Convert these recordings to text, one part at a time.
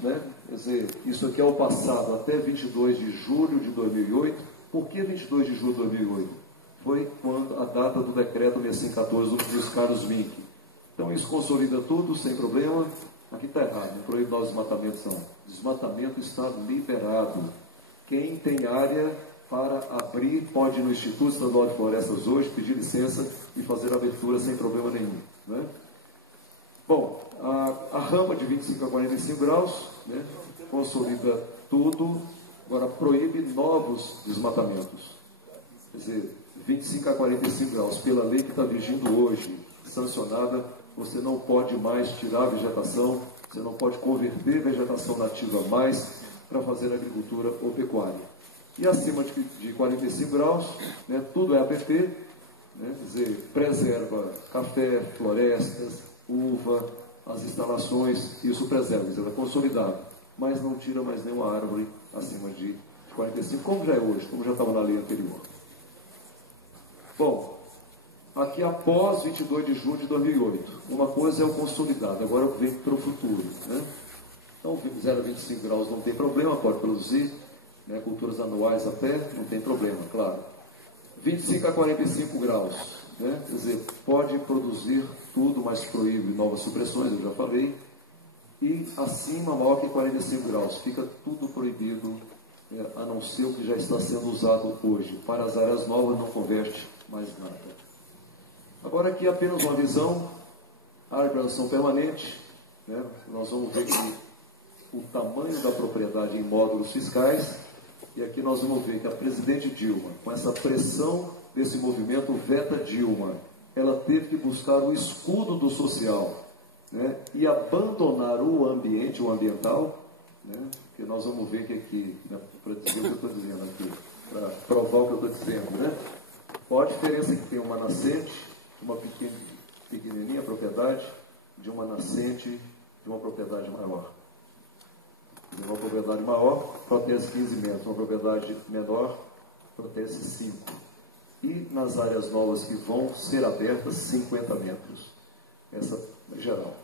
Né? Quer dizer, isso aqui é o passado, até 22 de julho de 2008. Por que 22 de julho de 2008? Foi quando a data do decreto 6514 do ministro Carlos Mink. Então isso consolida tudo, sem problema. Aqui está errado, não proíbe nós desmatamentos não. Desmatamento está liberado. Quem tem área para abrir pode ir no Instituto Estadual de Florestas hoje, pedir licença e fazer a abertura sem problema nenhum. Né? Bom, a rampa de 25 a 45 graus, né, consolida tudo, agora proíbe novos desmatamentos. Quer dizer, 25 a 45 graus, pela lei que está vigindo hoje, sancionada, você não pode mais tirar a vegetação, você não pode converter vegetação nativa mais para fazer agricultura ou pecuária. E acima de 45 graus, né, tudo é APP, né, quer dizer, preserva café, florestas, uva, as instalações, isso preserva, quer dizer, é consolidado, mas não tira mais nenhuma árvore acima de 45, como já é hoje, como já estava na lei anterior. Bom, aqui após 22 de julho de 2008, uma coisa é o consolidado, agora eu venho para o futuro. Né? Então, 0,25 graus não tem problema, pode produzir, né, culturas anuais até, não tem problema, claro. 25 a 45 graus, né, quer dizer, pode produzir tudo, mas proíbe novas supressões, eu já falei. E acima, maior que 45 graus, fica tudo proibido, a não ser o que já está sendo usado hoje. Para as áreas novas não converte mais nada. Agora aqui apenas uma visão, área de produção permanente, né? Nós vamos ver que o tamanho da propriedade em módulos fiscais, e aqui nós vamos ver que a presidente Dilma, com essa pressão desse movimento Veta Dilma, ela teve que buscar o escudo do social, né? E abandonar o ambiente, o ambiental, né? Porque nós vamos ver que aqui, né, para dizer o que eu estou dizendo aqui, para provar o que eu estou dizendo, né? Qual a diferença que tem uma nascente, uma pequenininha propriedade, de uma nascente de uma propriedade maior? De uma propriedade maior, protege 15 metros, uma propriedade menor, protege 5. E nas áreas novas que vão ser abertas, 50 metros. Essa é geral.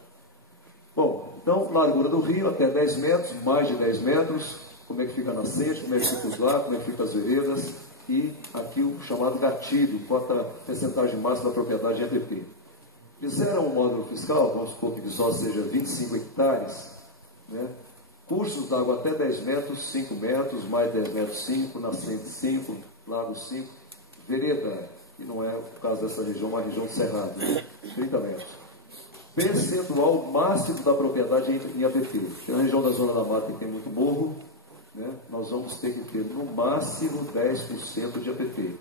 Bom, então, largura do rio até 10 metros, mais de 10 metros, como é que fica a nascente, como é que fica os lagos, como é que fica as veredas, e aqui o chamado gatilho, quanto a percentagem máxima da propriedade em APP. De 0 a um módulo fiscal, vamos supor que só seja 25 hectares, né? Cursos d'água até 10 metros, 5 metros, mais 10 metros, 5, nascente 5, lago 5, vereda, que não é o caso dessa região, uma região cerrada, né? 30 metros. Percentual máximo da propriedade em APP. Na região da Zona da Mata, que tem muito morro, né, nós vamos ter que ter no máximo 10% de APP.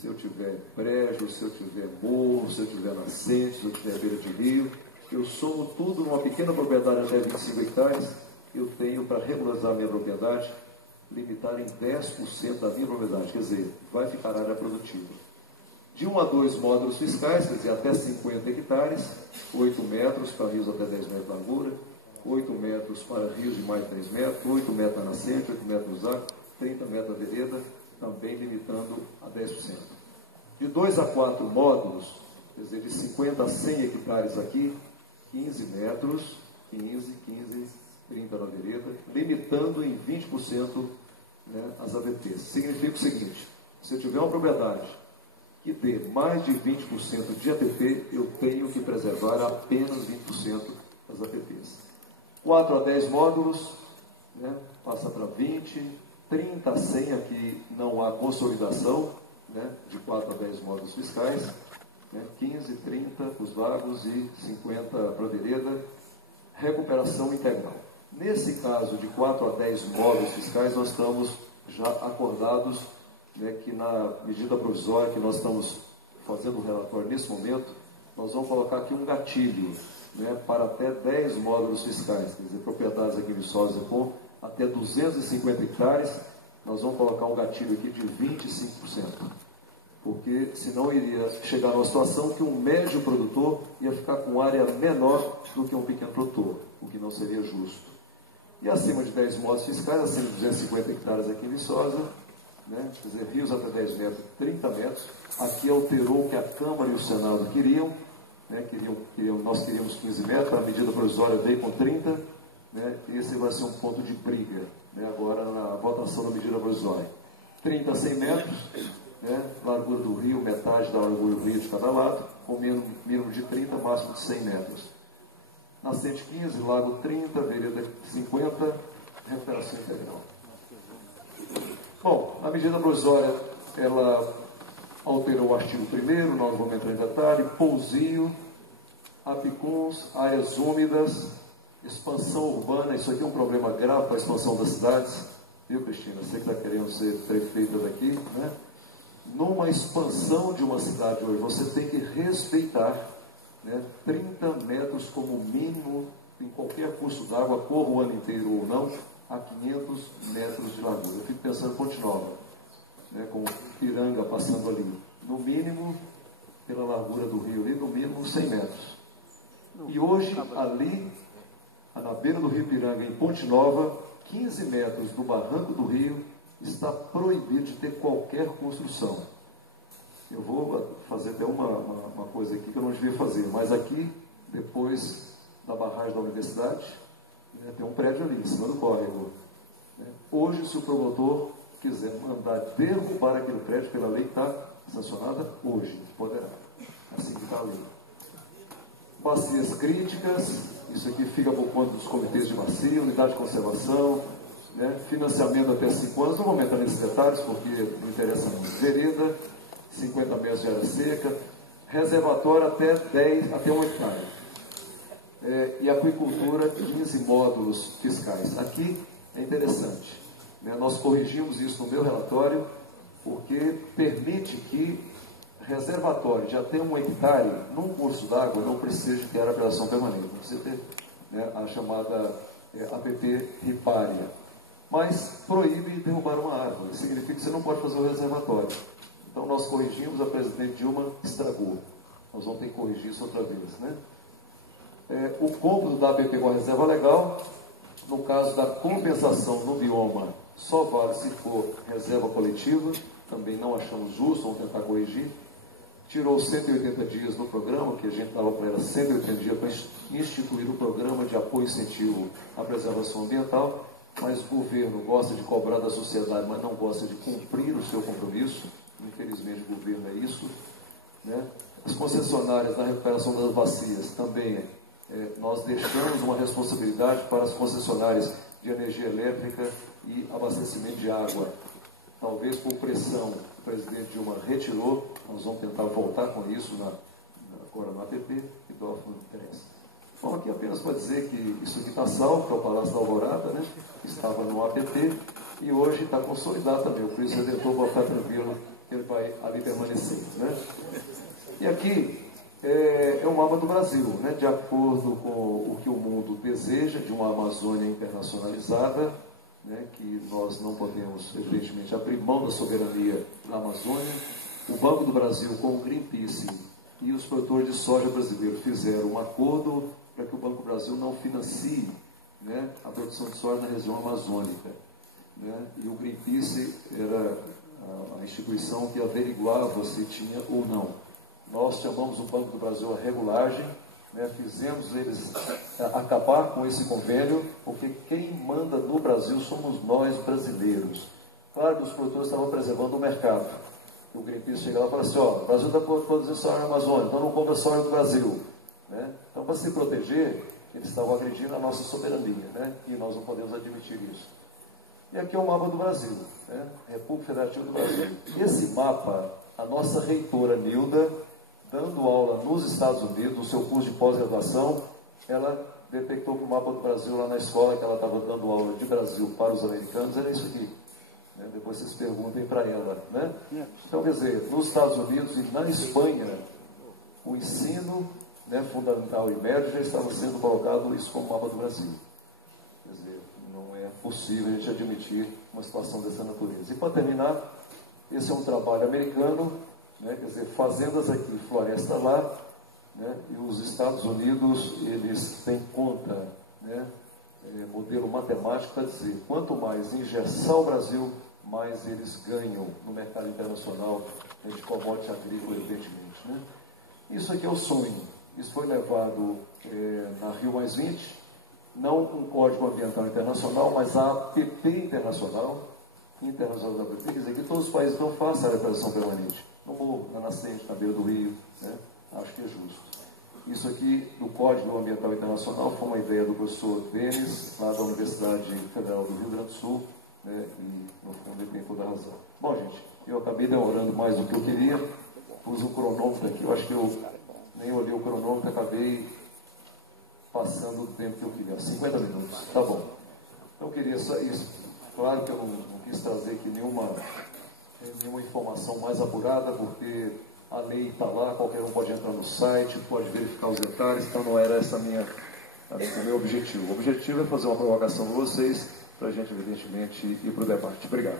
Se eu tiver brejo, se eu tiver morro, se eu tiver nascente, se eu tiver beira de rio, eu somo tudo numa pequena propriedade até 25 hectares, eu tenho para regularizar a minha propriedade, limitar em 10% da minha propriedade, quer dizer, vai ficar área produtiva. De 1 a 2 módulos fiscais, quer dizer, até 50 hectares, 8 metros para rios até 10 metros de largura, 8 metros para rios de mais de 3 metros, 8 metros na nascente, 8 metros no zago, 30 metros da vereda, também limitando a 10%. De 2 a 4 módulos, quer dizer, de 50 a 100 hectares aqui, 15 metros, 15, 30 na vereda, limitando em 20%, né, as AVPs. Significa o seguinte, se eu tiver uma propriedade que dê mais de 20% de APP, eu tenho que preservar apenas 20% das APPs. 4 a 10 módulos, né, passa para 20, 30 a 100, aqui não há consolidação, né, de 4 a 10 módulos fiscais, né, 15, 30 para os lagos e 50 para a vereda, recuperação integral. Nesse caso de 4 a 10 módulos fiscais, nós estamos já acordados, né, que na medida provisória que nós estamos fazendo o relatório nesse momento, nós vamos colocar aqui um gatilho, né, para até 10 módulos fiscais, quer dizer, propriedades aqui em Viçosa com até 250 hectares, nós vamos colocar um gatilho aqui de 25%, porque senão iria chegar numa situação que um médio produtor ia ficar com área menor do que um pequeno produtor, o que não seria justo. E acima de 10 módulos fiscais, acima de 250 hectares aqui em Viçosa, né, quer dizer, rios até 10 metros, 30 metros, aqui alterou o que a Câmara e o Senado queriam, né, nós queríamos 15 metros, a medida provisória veio com 30, né, vai ser um ponto de briga, né, agora na votação da medida provisória. 30 a 100 metros, né, largura do rio, metade da largura do rio de cada lado, com mínimo de 30, máximo de 100 metros. Nascente 15, lago 30, vereda 50, recuperação integral. Bom, a medida provisória, ela alterou o artigo 1º, nós vamos entrar em detalhe, pousio, apicuns, áreas úmidas, expansão urbana. Isso aqui é um problema grave para a expansão das cidades, viu, Cristina? Você que está querendo ser prefeita daqui, né? Numa expansão de uma cidade hoje, você tem que respeitar, né, 30 metros como mínimo em qualquer curso d'água, corra o ano inteiro ou não, a 500 metros de largura. Eu fico pensando em Ponte Nova, né, com Piranga passando ali, no mínimo, pela largura do rio ali, no mínimo 100 metros. E hoje, ali, na beira do rio Piranga, em Ponte Nova, 15 metros do barranco do rio, está proibido de ter qualquer construção. Eu vou fazer até uma coisa aqui que eu não devia fazer, mas aqui, depois da barragem da universidade, né, tem um prédio ali, em cima do córrego. Né? Hoje, se o promotor quiser mandar derrubar aquele prédio, pela lei que está sancionada, hoje, poderá. Assim que está a lei. Bacias críticas, isso aqui fica por conta dos comitês de bacia, unidade de conservação, né, financiamento até 5 anos, não vou entrar nesses detalhes porque não interessa muito. Vereda, 50 metros de área seca, reservatório até 1 hectare. E aquicultura, 15 módulos fiscais. Aqui é interessante, né, nós corrigimos isso no meu relatório, porque permite que reservatório de até 1 hectare, num curso d'água, não precisa de ter operação permanente, não precisa ter, né, a chamada APP ripária. Mas proíbe derrubar uma árvore, significa que você não pode fazer o reservatório. Então nós corrigimos, a presidente Dilma estragou. Nós vamos ter que corrigir isso outra vez, né? O cômputo da APP com a reserva legal, no caso da compensação no bioma, só vale se for reserva coletiva, também não achamos justo, vamos tentar corrigir. Tirou 180 dias no programa, que a gente dava para ela 180 dias para instituir o programa de apoio e incentivo à preservação ambiental, mas o governo gosta de cobrar da sociedade, mas não gosta de cumprir o seu compromisso. Infelizmente o governo é isso, né? As concessionárias na recuperação das bacias também, nós deixamos uma responsabilidade para as concessionárias de energia elétrica e abastecimento de água. Talvez por pressão, o presidente Dilma retirou, nós vamos tentar voltar com isso agora no APP, e do não interessa. Bom, aqui apenas para dizer que isso aqui está salvo, que é o Palácio da Alvorada, né? Estava no APP, e hoje está consolidado também. O Cristo Redentor pode ficar tranquilo, que ele vai ali permanecer, né? E aqui é o mapa do Brasil, né? De acordo com o que o mundo deseja, de uma Amazônia internacionalizada, né, que nós não podemos, evidentemente, abrir mão da soberania na Amazônia. O Banco do Brasil, com o Greenpeace e os produtores de soja brasileiros, fizeram um acordo para que o Banco do Brasil não financie, né, a produção de soja na região amazônica. Né, e o Greenpeace era a instituição que averiguava se tinha ou não. Nós chamamos o Banco do Brasil a regulagem, né, fizemos eles acabar com esse convênio, porque quem manda no Brasil somos nós brasileiros. Claro que os produtores estavam preservando o mercado. O Greenpeace chega lá e fala assim, ó, o Brasil está produzindo soja na Amazônia, então não compra soja do Brasil. Né? Então, para se proteger, eles estavam agredindo a nossa soberania, né? E nós não podemos admitir isso. E aqui é o mapa do Brasil, né? República Federativa do Brasil. Esse mapa, a nossa reitora Nilda, dando aula nos Estados Unidos, no seu curso de pós-graduação, ela detectou que o mapa do Brasil lá na escola, que ela estava dando aula de Brasil para os americanos, era isso aqui. Né? Depois vocês perguntem para ela. Né? Então, quer dizer, nos Estados Unidos e na Espanha, o ensino, né, fundamental e médio já estava sendo colocado isso como mapa do Brasil. Quer dizer, não é possível a gente admitir uma situação dessa natureza. E para terminar, esse é um trabalho americano, né, quer dizer, fazendas aqui, floresta lá, né, e os Estados Unidos, eles têm conta, né, modelo matemático para dizer, quanto mais engessar o Brasil, mais eles ganham no mercado internacional, né, de commodity agrícola, evidentemente. Né. Isso aqui é o sonho. Isso foi levado na Rio+20, não um Código Ambiental Internacional, mas a APP Internacional da APP, quer dizer que todos os países não façam a representação permanente, no morro, na nascente, na beira do rio, né? Acho que é justo. Isso aqui, do Código Ambiental Internacional, foi uma ideia do professor Denis, lá da Universidade Federal do Rio Grande do Sul, né? E, no fundo, ele tem toda a razão. Bom, gente, eu acabei demorando mais do que eu queria, pus um cronômetro aqui, eu acho que eu nem olhei o cronômetro, acabei passando o tempo que eu queria, 50 minutos, tá bom. Então, eu queria só isso. Claro que eu não quis trazer aqui nenhuma informação mais apurada, porque a lei está lá, qualquer um pode entrar no site, pode verificar os detalhes, então não era esse o meu objetivo. O objetivo é fazer uma provocação com vocês, para a gente, evidentemente, ir para o debate. Obrigado.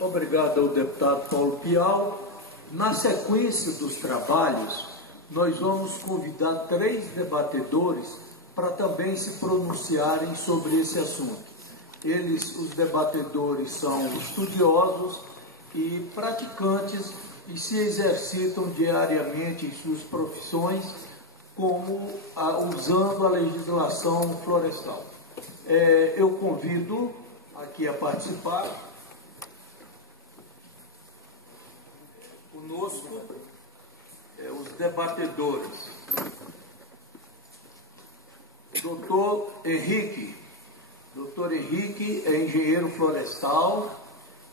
Obrigado ao deputado Paulo Pial. Na sequência dos trabalhos, nós vamos convidar 3 debatedores para também se pronunciarem sobre esse assunto. Os debatedores, são estudiosos e praticantes e se exercitam diariamente em suas profissões, usando a legislação florestal. Eu convido aqui a participar conosco os debatedores. Doutor Henrique é engenheiro florestal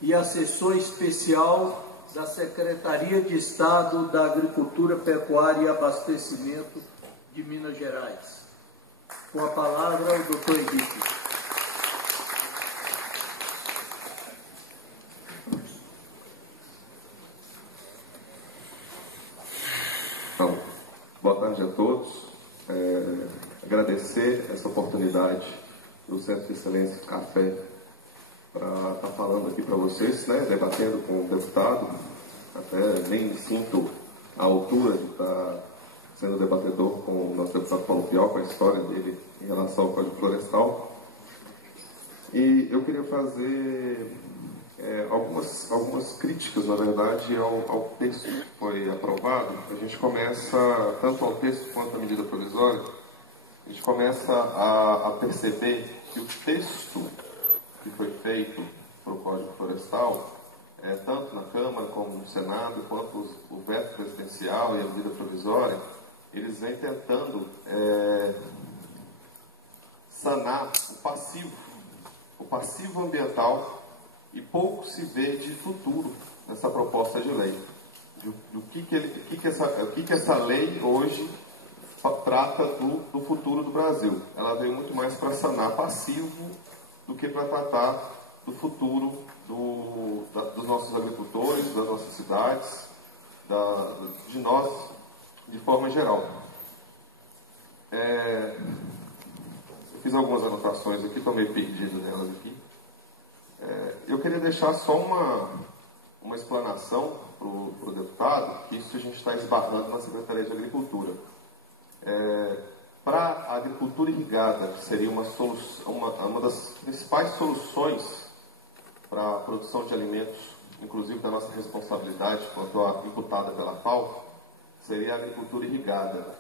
e assessor especial da Secretaria de Estado da Agricultura, Pecuária e Abastecimento de Minas Gerais. Com a palavra, o doutor Henrique. Então, boa tarde a todos. Agradecer essa oportunidade do Centro de Excelência de Café para estar falando aqui para vocês, né, debatendo com o deputado. Até nem me sinto à altura de estar sendo debatedor com o nosso deputado Paulo Pial, com a história dele em relação ao Código Florestal. E eu queria fazer algumas críticas, na verdade, ao texto que foi aprovado. A gente começa, tanto ao texto quanto à medida provisória, a gente começa a perceber que o texto que foi feito para o Código Florestal, tanto na Câmara como no Senado, quanto o veto presidencial e a medida provisória, eles vêm tentando sanar o passivo ambiental, e pouco se vê de futuro nessa proposta de lei. O que essa lei hoje trata do futuro do Brasil. Ela veio muito mais para sanar passivo do que para tratar do futuro dos nossos agricultores, das nossas cidades, de nós, de forma geral. Eu fiz algumas anotações aqui, estou meio perdido nelas aqui. Eu queria deixar só uma explanação para o deputado, que isso a gente está esbarrando na Secretaria de Agricultura. Para a agricultura irrigada, que seria uma das principais soluções para a produção de alimentos, inclusive da nossa responsabilidade quanto a imputada pela FAO, seria a agricultura irrigada.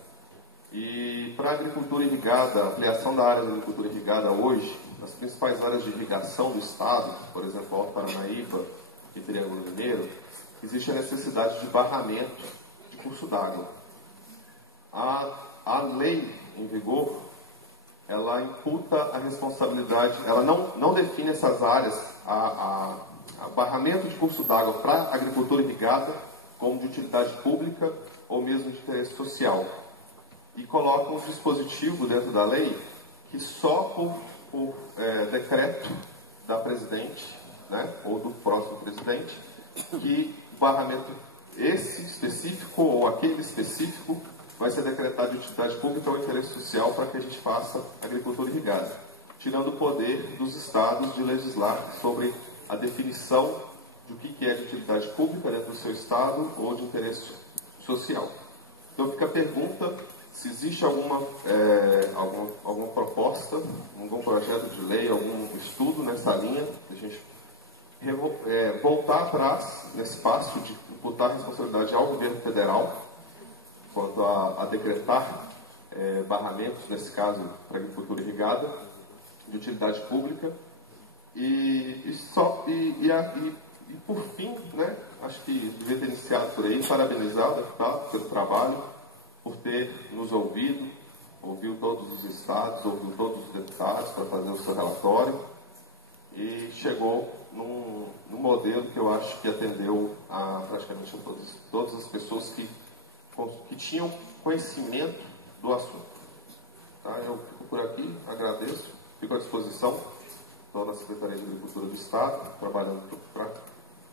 E para a agricultura irrigada, a ampliação da área da agricultura irrigada hoje, nas principais áreas de irrigação do Estado, por exemplo, Alto Paranaíba e Triângulo Mineiro, existe a necessidade de barramento de curso d'água. A lei em vigor, ela imputa a responsabilidade, ela não define essas áreas, a barramento de curso d'água para a agricultura irrigada como de utilidade pública ou mesmo de interesse social. E coloca um dispositivo dentro da lei que só por decreto da presidente, né, ou do próximo presidente, que o barramento esse específico ou aquele específico vai ser decretado de utilidade pública ou interesse social para que a gente faça agricultura irrigada, tirando o poder dos estados de legislar sobre a definição do que é de utilidade pública dentro do seu estado ou de interesse social. Então fica a pergunta se existe alguma proposta, algum projeto de lei, algum estudo nessa linha, que a gente voltar atrás nesse passo de imputar a responsabilidade ao governo federal quanto a decretar barramentos, nesse caso, para agricultura irrigada, de utilidade pública. E por fim, né, acho que devia ter iniciado por aí, parabenizar o deputado pelo trabalho, por ter nos ouviu todos os estados, ouviu todos os deputados para fazer o seu relatório e chegou num modelo que eu acho que atendeu a praticamente todas as pessoas que tinham conhecimento do assunto. Tá? Eu fico por aqui, agradeço, fico à disposição. Estou na Secretaria de Agricultura do Estado, trabalhando para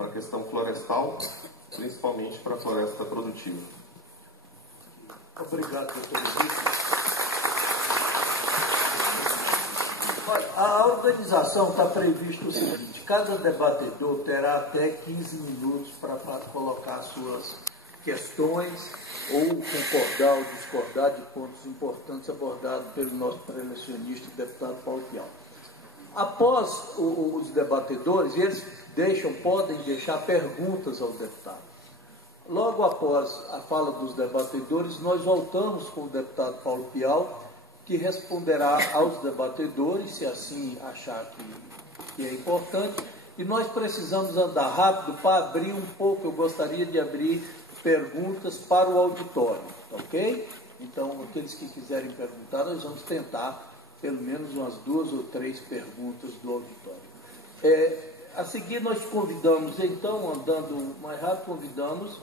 a questão florestal, principalmente para a floresta produtiva. Obrigado, doutor Luiz. A organização está previsto o seguinte: cada debatedor terá até 15 minutos para colocar suas questões ou concordar ou discordar de pontos importantes abordados pelo nosso prelecionista, o deputado Paulo Pial. Após os debatedores, eles podem deixar perguntas ao deputado. Logo após a fala dos debatedores, nós voltamos com o deputado Paulo Pial, que responderá aos debatedores, se assim achar que é importante, e nós precisamos andar rápido para abrir um pouco. Eu gostaria de abrir perguntas para o auditório, ok? Então, aqueles que quiserem perguntar, nós vamos tentar pelo menos umas 2 ou 3 perguntas do auditório. A seguir, nós convidamos, então, andando mais rápido, convidamos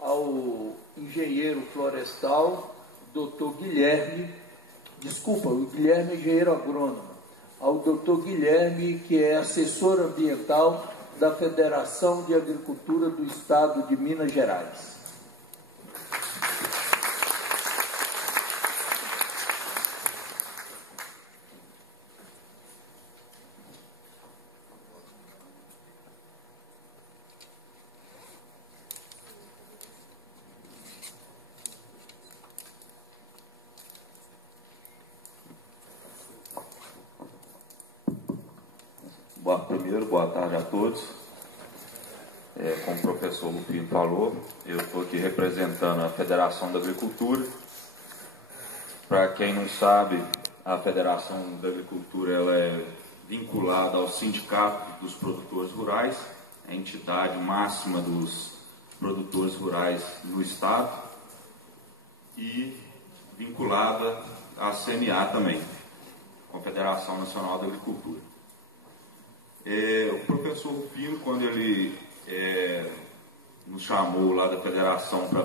ao engenheiro florestal, doutor Guilherme, o Guilherme é engenheiro agrônomo, ao doutor Guilherme, que é assessor ambiental da Federação de Agricultura do Estado de Minas Gerais. Primeiro, boa tarde a todos. Como o professor Lupino falou, eu estou aqui representando a Federação da Agricultura. Para quem não sabe, a Federação da Agricultura ela é vinculada ao Sindicato dos Produtores Rurais, a entidade máxima dos produtores rurais no Estado, e vinculada à CNA também, Confederação Nacional da Agricultura. O professor Rufino, quando ele nos chamou lá da federação para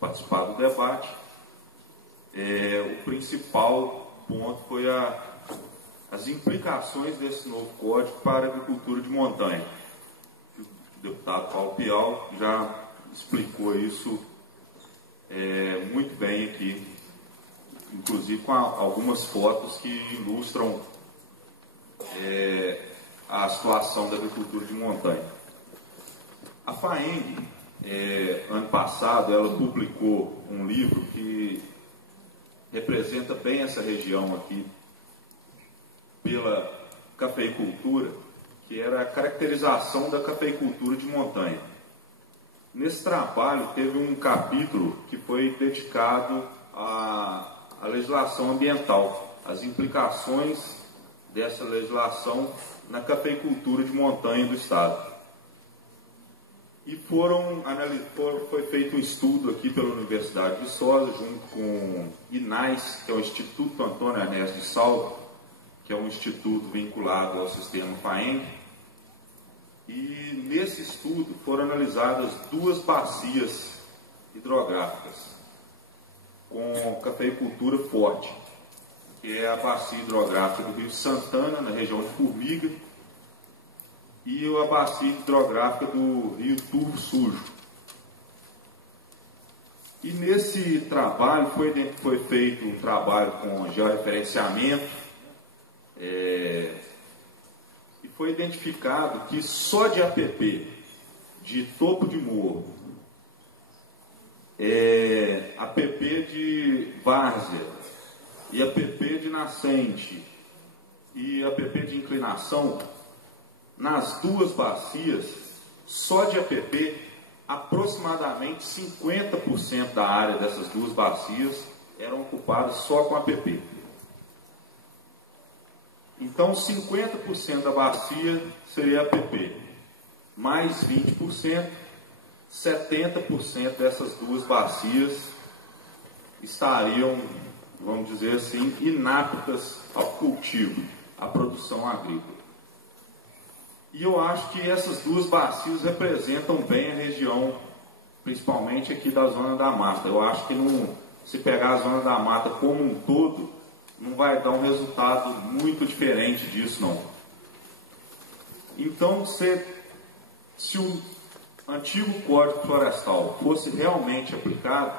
participar do debate, o principal ponto foi as implicações desse novo código para a agricultura de montanha. O deputado Paulo Pial já explicou isso muito bem aqui, inclusive com algumas fotos que ilustram a situação da agricultura de montanha. A FAENG, ano passado, ela publicou um livro que representa bem essa região aqui pela cafeicultura, que era a caracterização da cafeicultura de montanha. Nesse trabalho teve um capítulo que foi dedicado à legislação ambiental, as implicações dessa legislação na cafeicultura de montanha do Estado. E foi feito um estudo aqui pela Universidade de Viçosa, junto com o INAIS, que é o Instituto Antônio Ernesto de Salvo, que é um instituto vinculado ao sistema FAENG. E nesse estudo foram analisadas 2 bacias hidrográficas com cafeicultura forte, que é a bacia hidrográfica do Rio Santana, na região de Formiga, e a bacia hidrográfica do Rio Turvo Sujo. E nesse trabalho foi feito um trabalho com georreferenciamento, e foi identificado que só de APP, de topo de morro, APP de várzea, e APP de nascente e APP de inclinação, nas duas bacias, só de APP, aproximadamente 50% da área dessas duas bacias eram ocupadas só com APP. Então, 50% da bacia seria APP, mais 20%, 70% dessas duas bacias estariam, vamos dizer assim, inaptas ao cultivo, à produção agrícola. E eu acho que essas duas bacias representam bem a região, principalmente aqui da Zona da Mata. Eu acho que se pegar a Zona da Mata como um todo, não vai dar um resultado muito diferente disso, não. Então, se o antigo Código Florestal fosse realmente aplicado,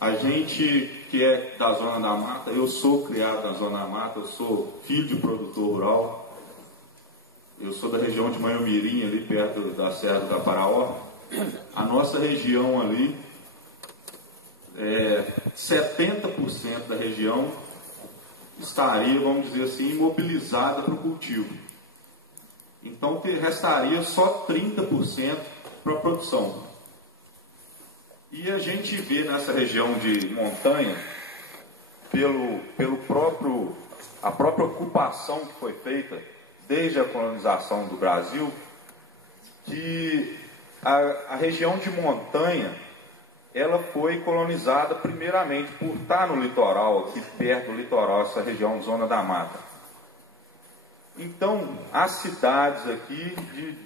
a gente que é da Zona da Mata, eu sou criado na Zona da Mata, eu sou filho de produtor rural, eu sou da região de Manhumirim, ali perto da Serra do Caparaó. A nossa região ali, 70% da região estaria, vamos dizer assim, imobilizada para o cultivo. Então restaria só 30% para a produção. E a gente vê nessa região de montanha, a própria ocupação que foi feita desde a colonização do Brasil, que a região de montanha ela foi colonizada primeiramente por estar no litoral, aqui perto do litoral, essa região Zona da Mata. Então, há cidades aqui de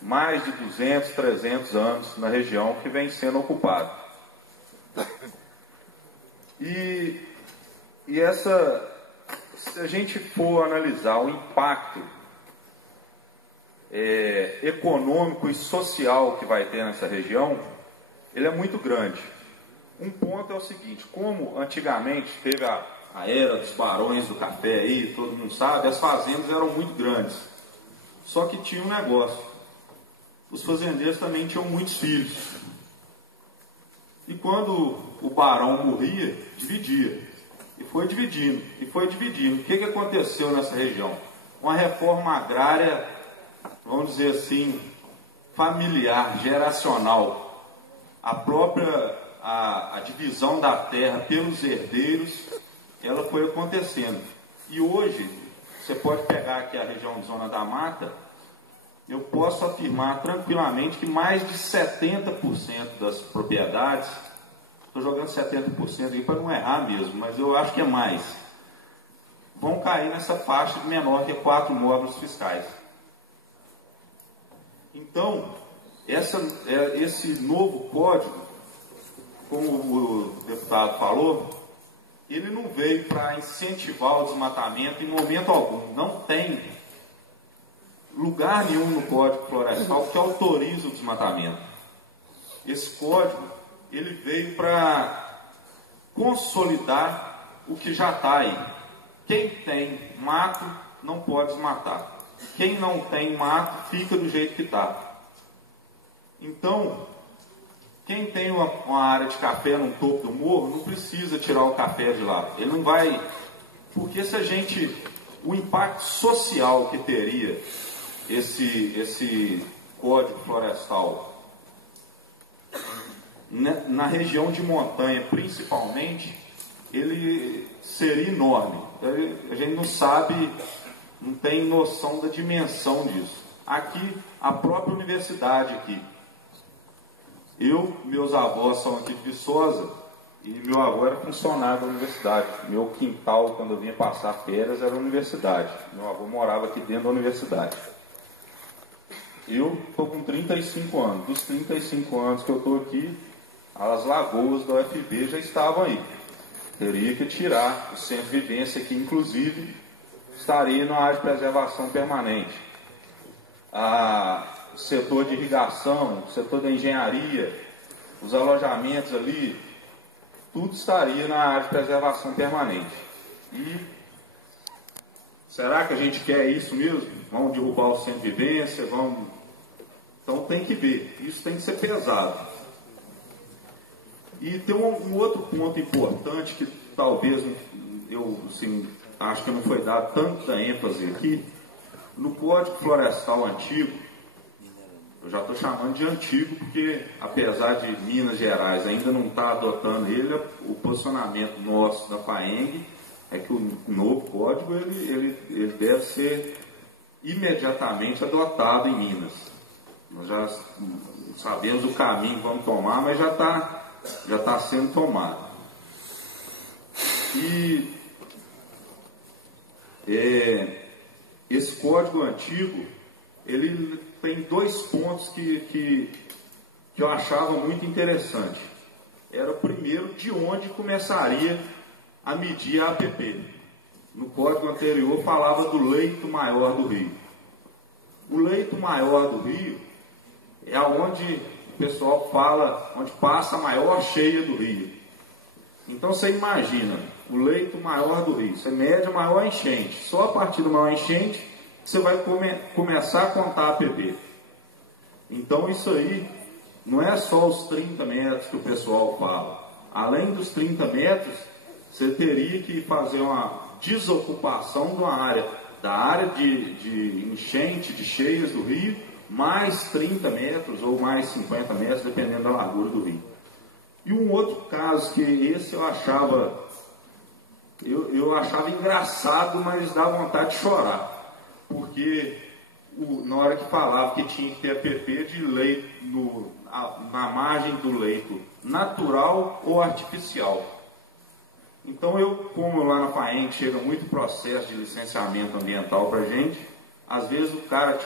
mais de 200, 300 anos na região que vem sendo ocupada. E se a gente for analisar o impacto econômico e social que vai ter nessa região, ele é muito grande. Um ponto é o seguinte: como antigamente teve a era dos barões do café aí, todo mundo sabe, as fazendas eram muito grandes. Só que tinha um negócio: os fazendeiros também tinham muitos filhos. E quando o barão morria, dividia. E foi dividindo, e foi dividindo. O que aconteceu nessa região? Uma reforma agrária, vamos dizer assim, familiar, geracional. A divisão da terra pelos herdeiros, ela foi acontecendo. E hoje, você pode pegar aqui a região de Zona da Mata, eu posso afirmar tranquilamente que mais de 70% das propriedades, estou jogando 70% aí para não errar mesmo, mas eu acho que é mais, vão cair nessa faixa menor que 4 módulos fiscais. Então, esse novo código, como o deputado falou, ele não veio para incentivar o desmatamento em momento algum. Não tem lugar nenhum no Código Florestal que autorize o desmatamento. Esse código, ele veio para consolidar o que já está aí. Quem tem mato não pode desmatar. Quem não tem mato fica do jeito que está. Então, quem tem uma área de café no topo do morro não precisa tirar o café de lá. Ele não vai... Porque o impacto social que teria esse Código Florestal na região de montanha, principalmente, ele seria enorme. A gente não sabe, não tem noção da dimensão disso. Aqui, a própria universidade aqui. Meus avós são aqui de Viçosa e meu avô era funcionário da universidade. Meu quintal, quando eu vinha passar férias, era a universidade. Meu avô morava aqui dentro da universidade. Eu estou com 35 anos. Dos 35 anos que eu estou aqui, as lagoas da UFB já estavam aí. Teria que tirar o centro de vivência, que inclusive estaria na área de preservação permanente. O setor de irrigação, o setor da engenharia, os alojamentos ali, tudo estaria na área de preservação permanente. E será que a gente quer isso mesmo? Vamos derrubar o centro de vivência? Então tem que ver, isso tem que ser pesado. E tem um outro ponto importante que talvez eu acho que não foi dado tanta ênfase aqui. No Código Florestal antigo, eu já estou chamando de antigo porque, apesar de Minas Gerais ainda não estar adotando ele, o posicionamento nosso da FAENG é que o novo código ele deve ser imediatamente adotado em Minas. Nós já sabemos o caminho que vamos tomar, mas já está sendo tomado. E esse código antigo, ele tem 2 pontos que eu achava muito interessante. Era o primeiro, de onde começaria a medir a APP. No código anterior falava do leito maior do rio. O leito maior do rio é onde o pessoal fala, onde passa a maior cheia do rio. Então você imagina, o leito maior do rio, você mede a maior enchente. Só a partir da maior enchente você vai começar a contar a APP. Então isso aí não é só os 30 metros que o pessoal fala. Além dos 30 metros, você teria que fazer uma desocupação da área de enchente, de cheias do rio, mais 30 metros ou mais 50 metros, dependendo da largura do rio. E um outro caso, que esse eu achava engraçado, mas dá vontade de chorar. Porque na hora que falava que tinha que ter APP de leito na margem do leito natural ou artificial. Então como lá na FAENG chega muito processo de licenciamento ambiental para a gente, às vezes o cara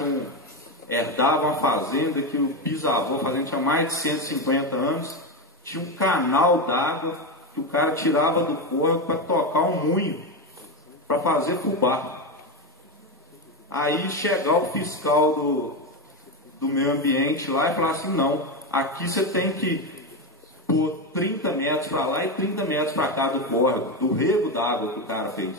herdava uma fazenda que o bisavô, a fazenda tinha mais de 150 anos, tinha um canal d'água que o cara tirava do córrego para tocar um moinho, para fazer fubá. Aí chegar o fiscal do meio ambiente lá e falar assim, não, aqui você tem que pôr 30 metros para lá e 30 metros para cá do córrego, do rego d'água que o cara fez.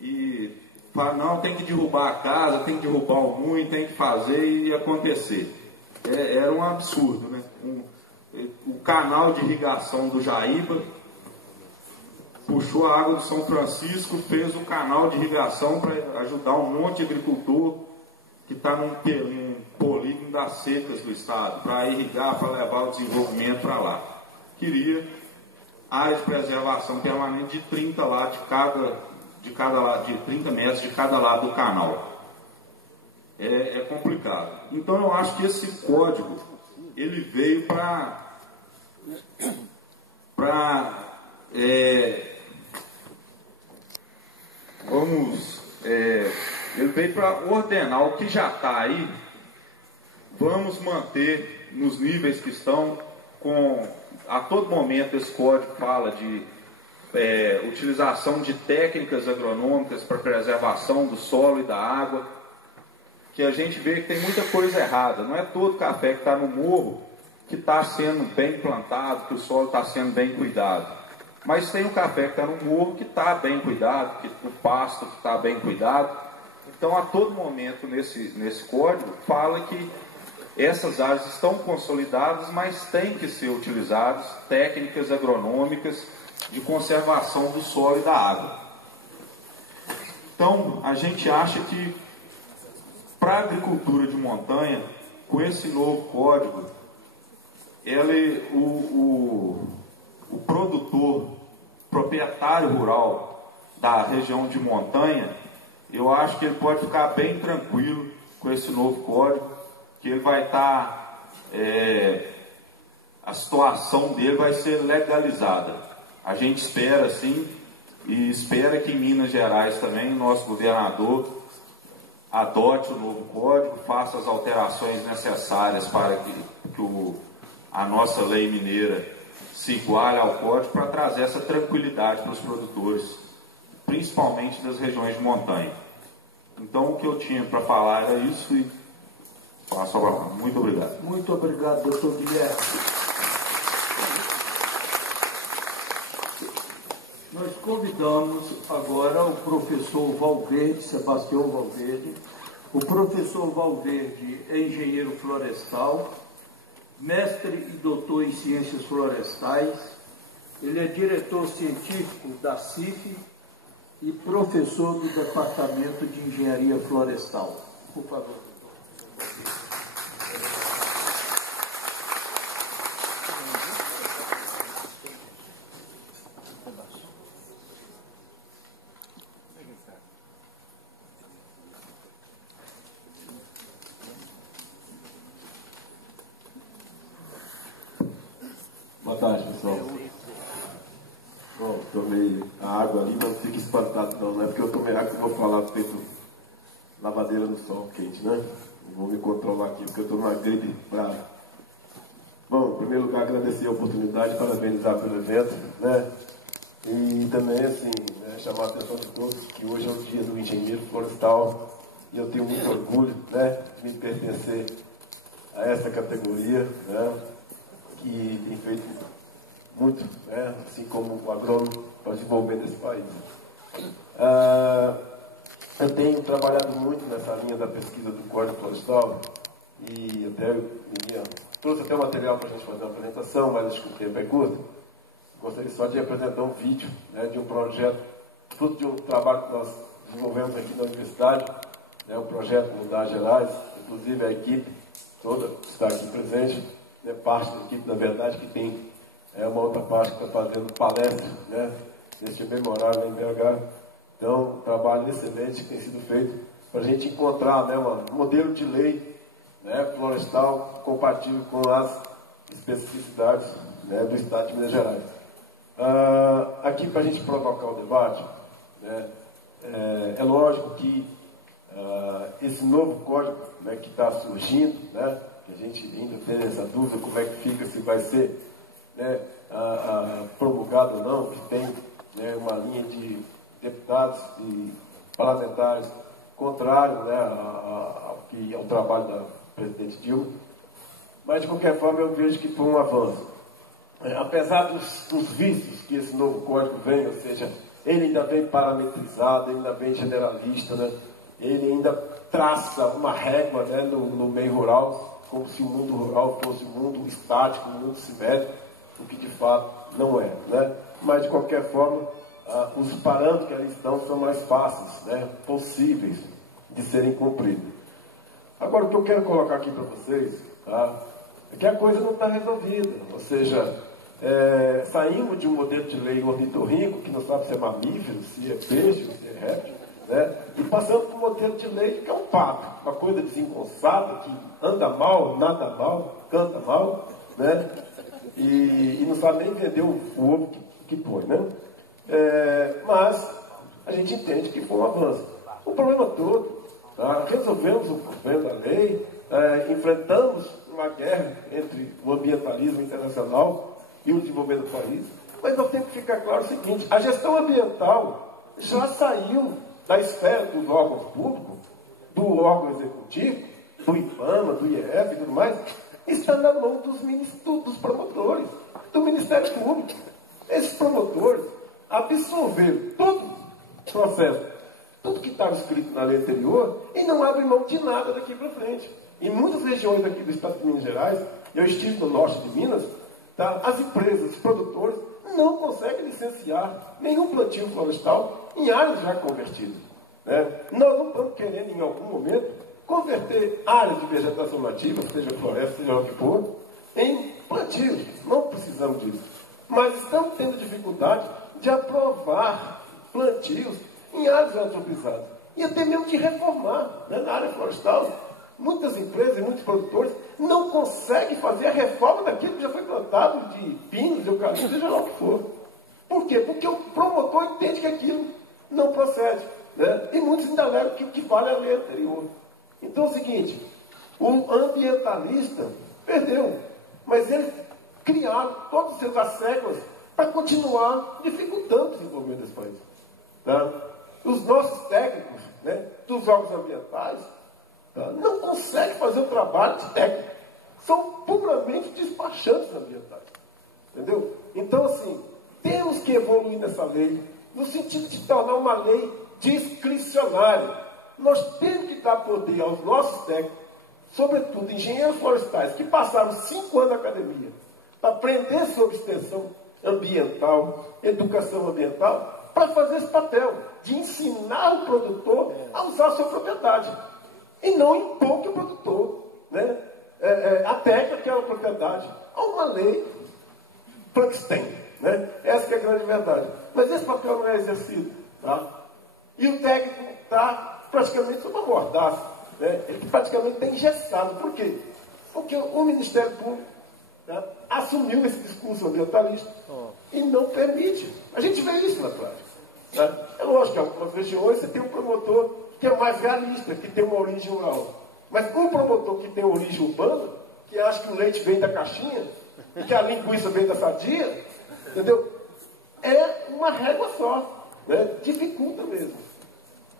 E fala, não, tem que derrubar a casa, tem que derrubar o moinho, tem que fazer e acontecer. Era um absurdo, né? O canal de irrigação do Jaíba puxou a água do São Francisco, fez um canal de irrigação para ajudar um monte de agricultor que está num polígono das secas do estado, para irrigar, para levar o desenvolvimento para lá. Queria área de preservação permanente de 30 lá de de 30 metros de cada lado do canal. É complicado. Então eu acho que esse código ele veio ele veio para ordenar o que já está aí. Vamos manter nos níveis que estão, a todo momento esse código fala de utilização de técnicas agronômicas para preservação do solo e da água, que a gente vê que tem muita coisa errada. Não é todo café que está no morro que está sendo bem plantado, que o solo está sendo bem cuidado. Mas tem o café que está no morro que está bem cuidado, que o pasto que está bem cuidado. Então, a todo momento nesse código fala que essas áreas estão consolidadas, mas tem que ser utilizadas técnicas agronômicas de conservação do solo e da água. Então, a gente acha que para a agricultura de montanha, com esse novo código, o produtor, proprietário rural da região de montanha, eu acho que ele pode ficar bem tranquilo com esse novo código, que ele vai estar, a situação dele vai ser legalizada. A gente espera sim, e espera que em Minas Gerais também o nosso governador adote o novo código, faça as alterações necessárias para que a nossa lei mineira se iguale ao código, para trazer essa tranquilidade para os produtores, principalmente das regiões de montanha. Então o que eu tinha para falar era isso e passo a palavra. Muito obrigado. Muito obrigado, doutor Guilherme. Nós convidamos agora o professor Valverde, Sebastião Valverde. O professor Valverde é engenheiro florestal, mestre e doutor em ciências florestais. Ele é diretor científico da CIF, e professor do Departamento de Engenharia Florestal. Por favor. Boa tarde, pessoal. Bom, tomei a água ali, não fique espantado não é porque eu tomei água que eu vou falar feito lavadeira no sol quente, né? Vou me controlar aqui, porque eu estou numa gripe brava. Bom, em primeiro lugar, agradecer a oportunidade, parabenizar pelo evento, né? E também, assim, né, chamar a atenção de todos que hoje é o dia do engenheiro florestal e eu tenho muito orgulho, né, de me pertencer a essa categoria, né? Que tem feito muito, né, assim como o agrônomo, para desenvolver nesse país. Eu tenho trabalhado muito nessa linha da pesquisa do Código Florestal e até trouxe até o material para a gente fazer uma apresentação, mas acho que o tempo é curto. Gostaria só de apresentar um vídeo, né, de um projeto, fruto de um trabalho que nós desenvolvemos aqui na universidade, né, um projeto Mudar Gerais, inclusive a equipe toda está aqui presente, né, parte da equipe, na verdade, que tem uma outra parte que está fazendo palestra, né, neste memorável em BH. Então, um trabalho excelente que tem sido feito para a gente encontrar, né, um modelo de lei, né, florestal compatível com as especificidades, né, do Estado de Minas Gerais. Aqui, para a gente provocar o debate, né, é lógico que esse novo código, né, que está surgindo, né, que a gente ainda tem essa dúvida como é que fica, se vai ser, né, promulgado ou não, que tem, né, uma linha de deputados e parlamentares contrário, né, ao trabalho da presidente Dilma. Mas, de qualquer forma, eu vejo que foi um avanço. Apesar dos vícios que esse novo código vem, ou seja, ele ainda vem parametrizado, ele ainda vem generalista, né, ele ainda traça uma régua, né, no meio rural, como se o mundo rural fosse um mundo estático, um mundo simétrico, o que de fato não é, né? Mas, de qualquer forma, os parâmetros que ali estão são mais fáceis, né, possíveis de serem cumpridos. Agora, o que eu quero colocar aqui para vocês, tá, é que a coisa não está resolvida. Ou seja, saímos de um modelo de lei ornitorrinco, que não sabe se é mamífero, se é peixe, se é réptil, né, e passamos para um modelo de lei que é um pato, uma coisa desengonçada, que anda mal, nada mal, canta mal, né, e não sabe nem vender o ovo que põe, né? Mas a gente entende que foi um avanço. O problema todo, tá? Resolvemos o problema da lei, enfrentamos uma guerra entre o ambientalismo internacional e o desenvolvimento do país, mas nós temos que ficar claro o seguinte: a gestão ambiental já saiu da esfera dos órgãos públicos, do órgão executivo, do IBAMA, do IEF e tudo mais, está na mão dos promotores, do Ministério Público. Esses promotores absorveram todo o processo, tudo que estava escrito na lei anterior, e não abrem mão de nada daqui para frente. Em muitas regiões aqui do estado de Minas Gerais, eu estive no norte de Minas, tá, as empresas, os produtores, não conseguem licenciar nenhum plantio florestal em áreas já convertidas, né? Nós não estamos querendo, em algum momento, converter áreas de vegetação nativa, seja floresta, seja o que for, em plantios. Não precisamos disso. Mas estamos tendo dificuldade de aprovar plantios em áreas antropizadas. E até mesmo de reformar, né, na área florestal. Muitas empresas e muitos produtores não conseguem fazer a reforma daquilo que já foi plantado de pinos, de eucalipto, seja lá o que for. Por quê? Porque o promotor entende que aquilo não procede, né? E muitos ainda alegam que vale a lei anterior. Então é o seguinte: o ambientalista perdeu, mas eles criaram todos os seus asséculos para continuar dificultando o desenvolvimento desse país. Tá? Os nossos técnicos, né, dos órgãos ambientais, tá, não conseguem fazer o trabalho de técnico. São puramente despachantes ambientais. Entendeu? Então, assim, temos que evoluir nessa lei, no sentido de tornar uma lei discricionária. Nós temos que dar poder aos nossos técnicos, sobretudo engenheiros florestais, que passaram 5 anos na academia, para aprender sobre extensão ambiental, educação ambiental, para fazer esse papel. de ensinar o produtor a usar a sua propriedade. E não impor que o produtor, né, adeque aquela propriedade a uma lei Frankenstein, né? Essa que é a grande verdade. Mas esse papel não é exercido. Tá? E o técnico está praticamente sob uma mordaça. Né? Ele praticamente está engessado. Por quê? Porque o Ministério Público, tá, assumiu esse discurso ambientalista e não permite. A gente vê isso na prática. Tá? É lógico que em algumas regiões você tem um promotor que é mais realista, que tem uma origem rural. Mas um promotor que tem origem urbana, que acha que o leite vem da caixinha e que a linguiça vem da sadia, entendeu? É uma régua só, né? Dificulta mesmo.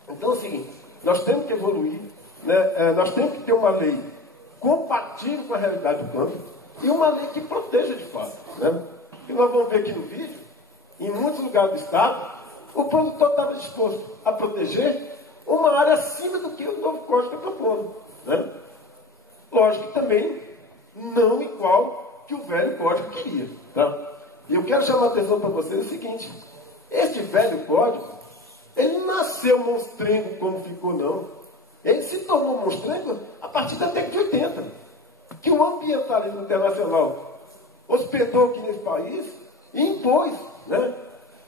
Então é o seguinte, nós temos que evoluir, né? Nós temos que ter uma lei compatível com a realidade do campo e uma lei que proteja de fato. Né? E nós vamos ver aqui no vídeo, em muitos lugares do estado, o produtor estava disposto a proteger uma área acima do que o novo código está propondo. Né? Lógico que também não igual que o velho código queria. Tá? E eu quero chamar a atenção para vocês o seguinte, este velho código, ele não nasceu monstrengo como ficou, não. Ele se tornou monstrengo a partir da década de 80, que o ambientalismo internacional hospedou aqui nesse país e impôs, né,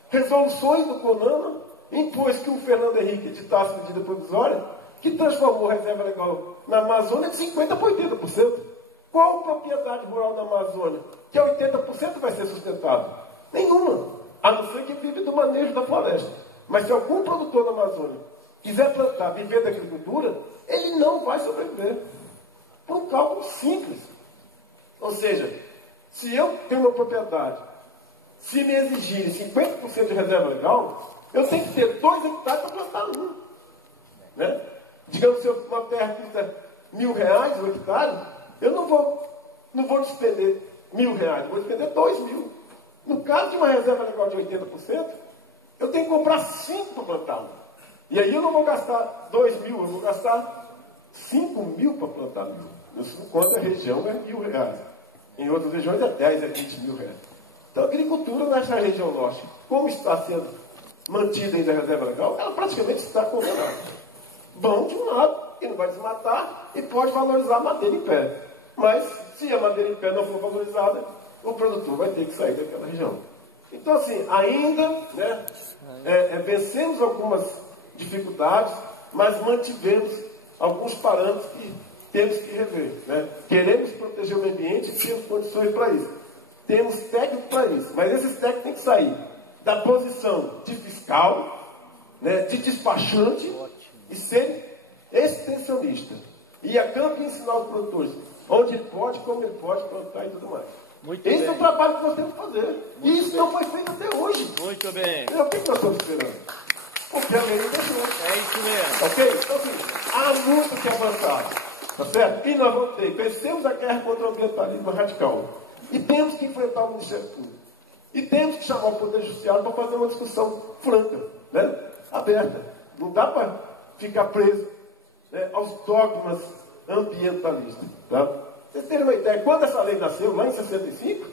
resoluções do CONAMA, impôs que o Fernando Henrique editasse medida provisória, que transformou a reserva legal na Amazônia de 50% para 80%. Qual propriedade rural na Amazônia que a 80% vai ser sustentável? Nenhuma, a não ser que vive do manejo da floresta. Mas se algum produtor na Amazônia quiser plantar, viver da agricultura, ele não vai sobreviver. Por um cálculo simples. Ou seja, se eu tenho uma propriedade, se me exigirem 50% de reserva legal, eu tenho que ter 2 hectares para plantar um. Né? Digamos, se uma terra custa R$1.000 o hectare, eu não vou despender R$1.000, vou despender 2.000. No caso de uma reserva legal de 80%, eu tenho que comprar 5 para plantar um. E aí eu não vou gastar 2.000, eu vou gastar 5.000 para plantar 1.000. Isso enquanto a região é R$1.000. Em outras regiões é 10, é 20 mil reais. Então a agricultura nessa região norte, como está sendo mantida ainda a reserva legal, ela praticamente está condenada. Bom de um lado, que não vai desmatar e pode valorizar a madeira em pé. Mas se a madeira em pé não for valorizada, o produtor vai ter que sair daquela região. Então assim, ainda, né, vencemos algumas dificuldades, mas mantivemos alguns parâmetros que temos que rever. Né? Queremos proteger o meio ambiente e temos condições para isso. Temos técnicos para isso, mas esses técnicos têm que sair da posição de fiscal, né, de despachante e ser extensionista. Ir a campo e ensinar os produtores onde ele pode, como ele pode plantar e tudo mais. Esse é o trabalho que nós temos que fazer. E isso não foi feito até hoje. Muito bem. O que nós estamos esperando? Porque a lei não deixou. É isso mesmo. Ok? Então, assim, há muito que avançar. Tá certo? E nós vamos ter. Vencemos a guerra contra o ambientalismo radical. E temos que enfrentar o Ministério Público. E temos que chamar o Poder Judiciário para fazer uma discussão franca, né? Aberta. Não dá para ficar preso, né, aos dogmas ambientalistas. Tá? Vocês terem uma ideia, quando essa lei nasceu, lá em 65,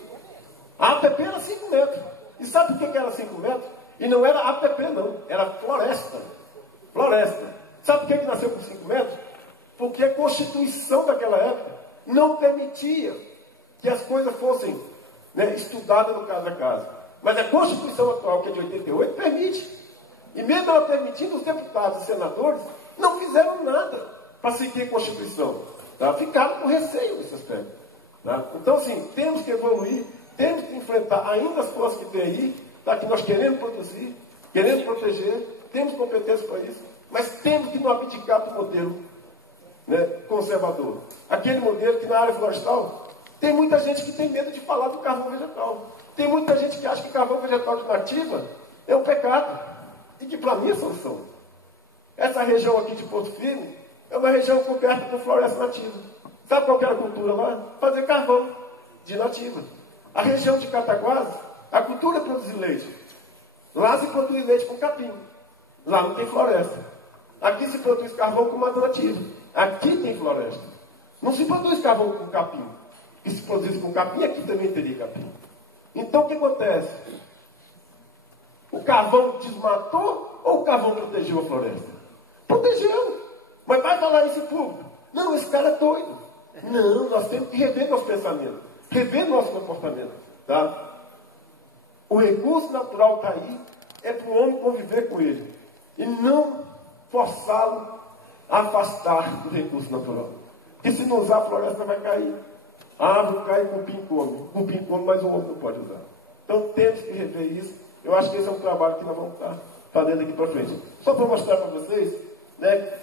a APP era 5 metros. E sabe por que era 5 metros? E não era APP, não. Era floresta. Floresta. Sabe por que nasceu com 5 metros? Porque a Constituição daquela época não permitia que as coisas fossem, né, estudadas no caso a caso. Mas a Constituição atual, que é de 88, permite. E mesmo ela permitindo, os deputados e senadores não fizeram nada para seguir a Constituição. Tá? Ficaram com receio nesse aspecto. Tá? Então, assim, temos que evoluir, temos que enfrentar ainda as coisas que tem aí, tá? Que nós queremos produzir, queremos proteger, temos competência para isso, mas temos que não abdicar do modelo, né, conservador. Aquele modelo que na área florestal tem muita gente que tem medo de falar do carvão vegetal. Tem muita gente que acha que carvão vegetal de nativa é um pecado. E que para mim é solução. Essa região aqui de Porto Firme é uma região coberta por floresta nativa. Sabe qual que era a cultura lá? Fazer carvão de nativa. A região de Cataguases, a cultura é produzir leite. Lá se produz leite com capim. Lá não tem floresta. Aqui se produz carvão com mata nativa. Aqui tem floresta. Não se produz carvão com capim. E se produzisse com capim, aqui também teria capim. Então o que acontece? O carvão desmatou Ou o Carvão protegeu a floresta? Protegeu. Mas vai falar isso em público. Não, esse cara é doido. Não, nós temos que rever nosso pensamento, rever nosso comportamento. Tá? O recurso natural está aí, é para o homem conviver com ele. E não forçá-lo a afastar do recurso natural. Porque se não usar, a floresta vai cair. A árvore cai e o cupim come. O cupim come, mas o homem não pode usar. Então temos que rever isso. Eu acho que esse é um trabalho que nós vamos estar fazendo aqui para frente. Só para mostrar para vocês, né?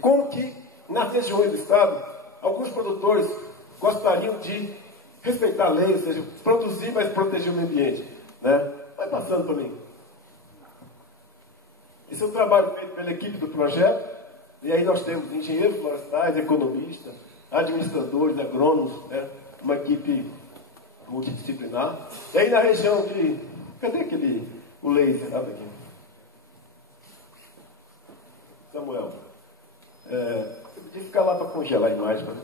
Como que nas regiões do estado, alguns produtores gostariam de respeitar a lei, ou seja, produzir, mas proteger o meio ambiente. Né? Vai passando para mim. Esse é um trabalho feito pela equipe do projeto, e aí nós temos engenheiros florestais, economistas, administradores, agrônomos, né? Uma equipe multidisciplinar. E aí na região de... Cadê o laser? Olha aqui. Samuel. Eu podia ficar lá para congelar a imagem. Né?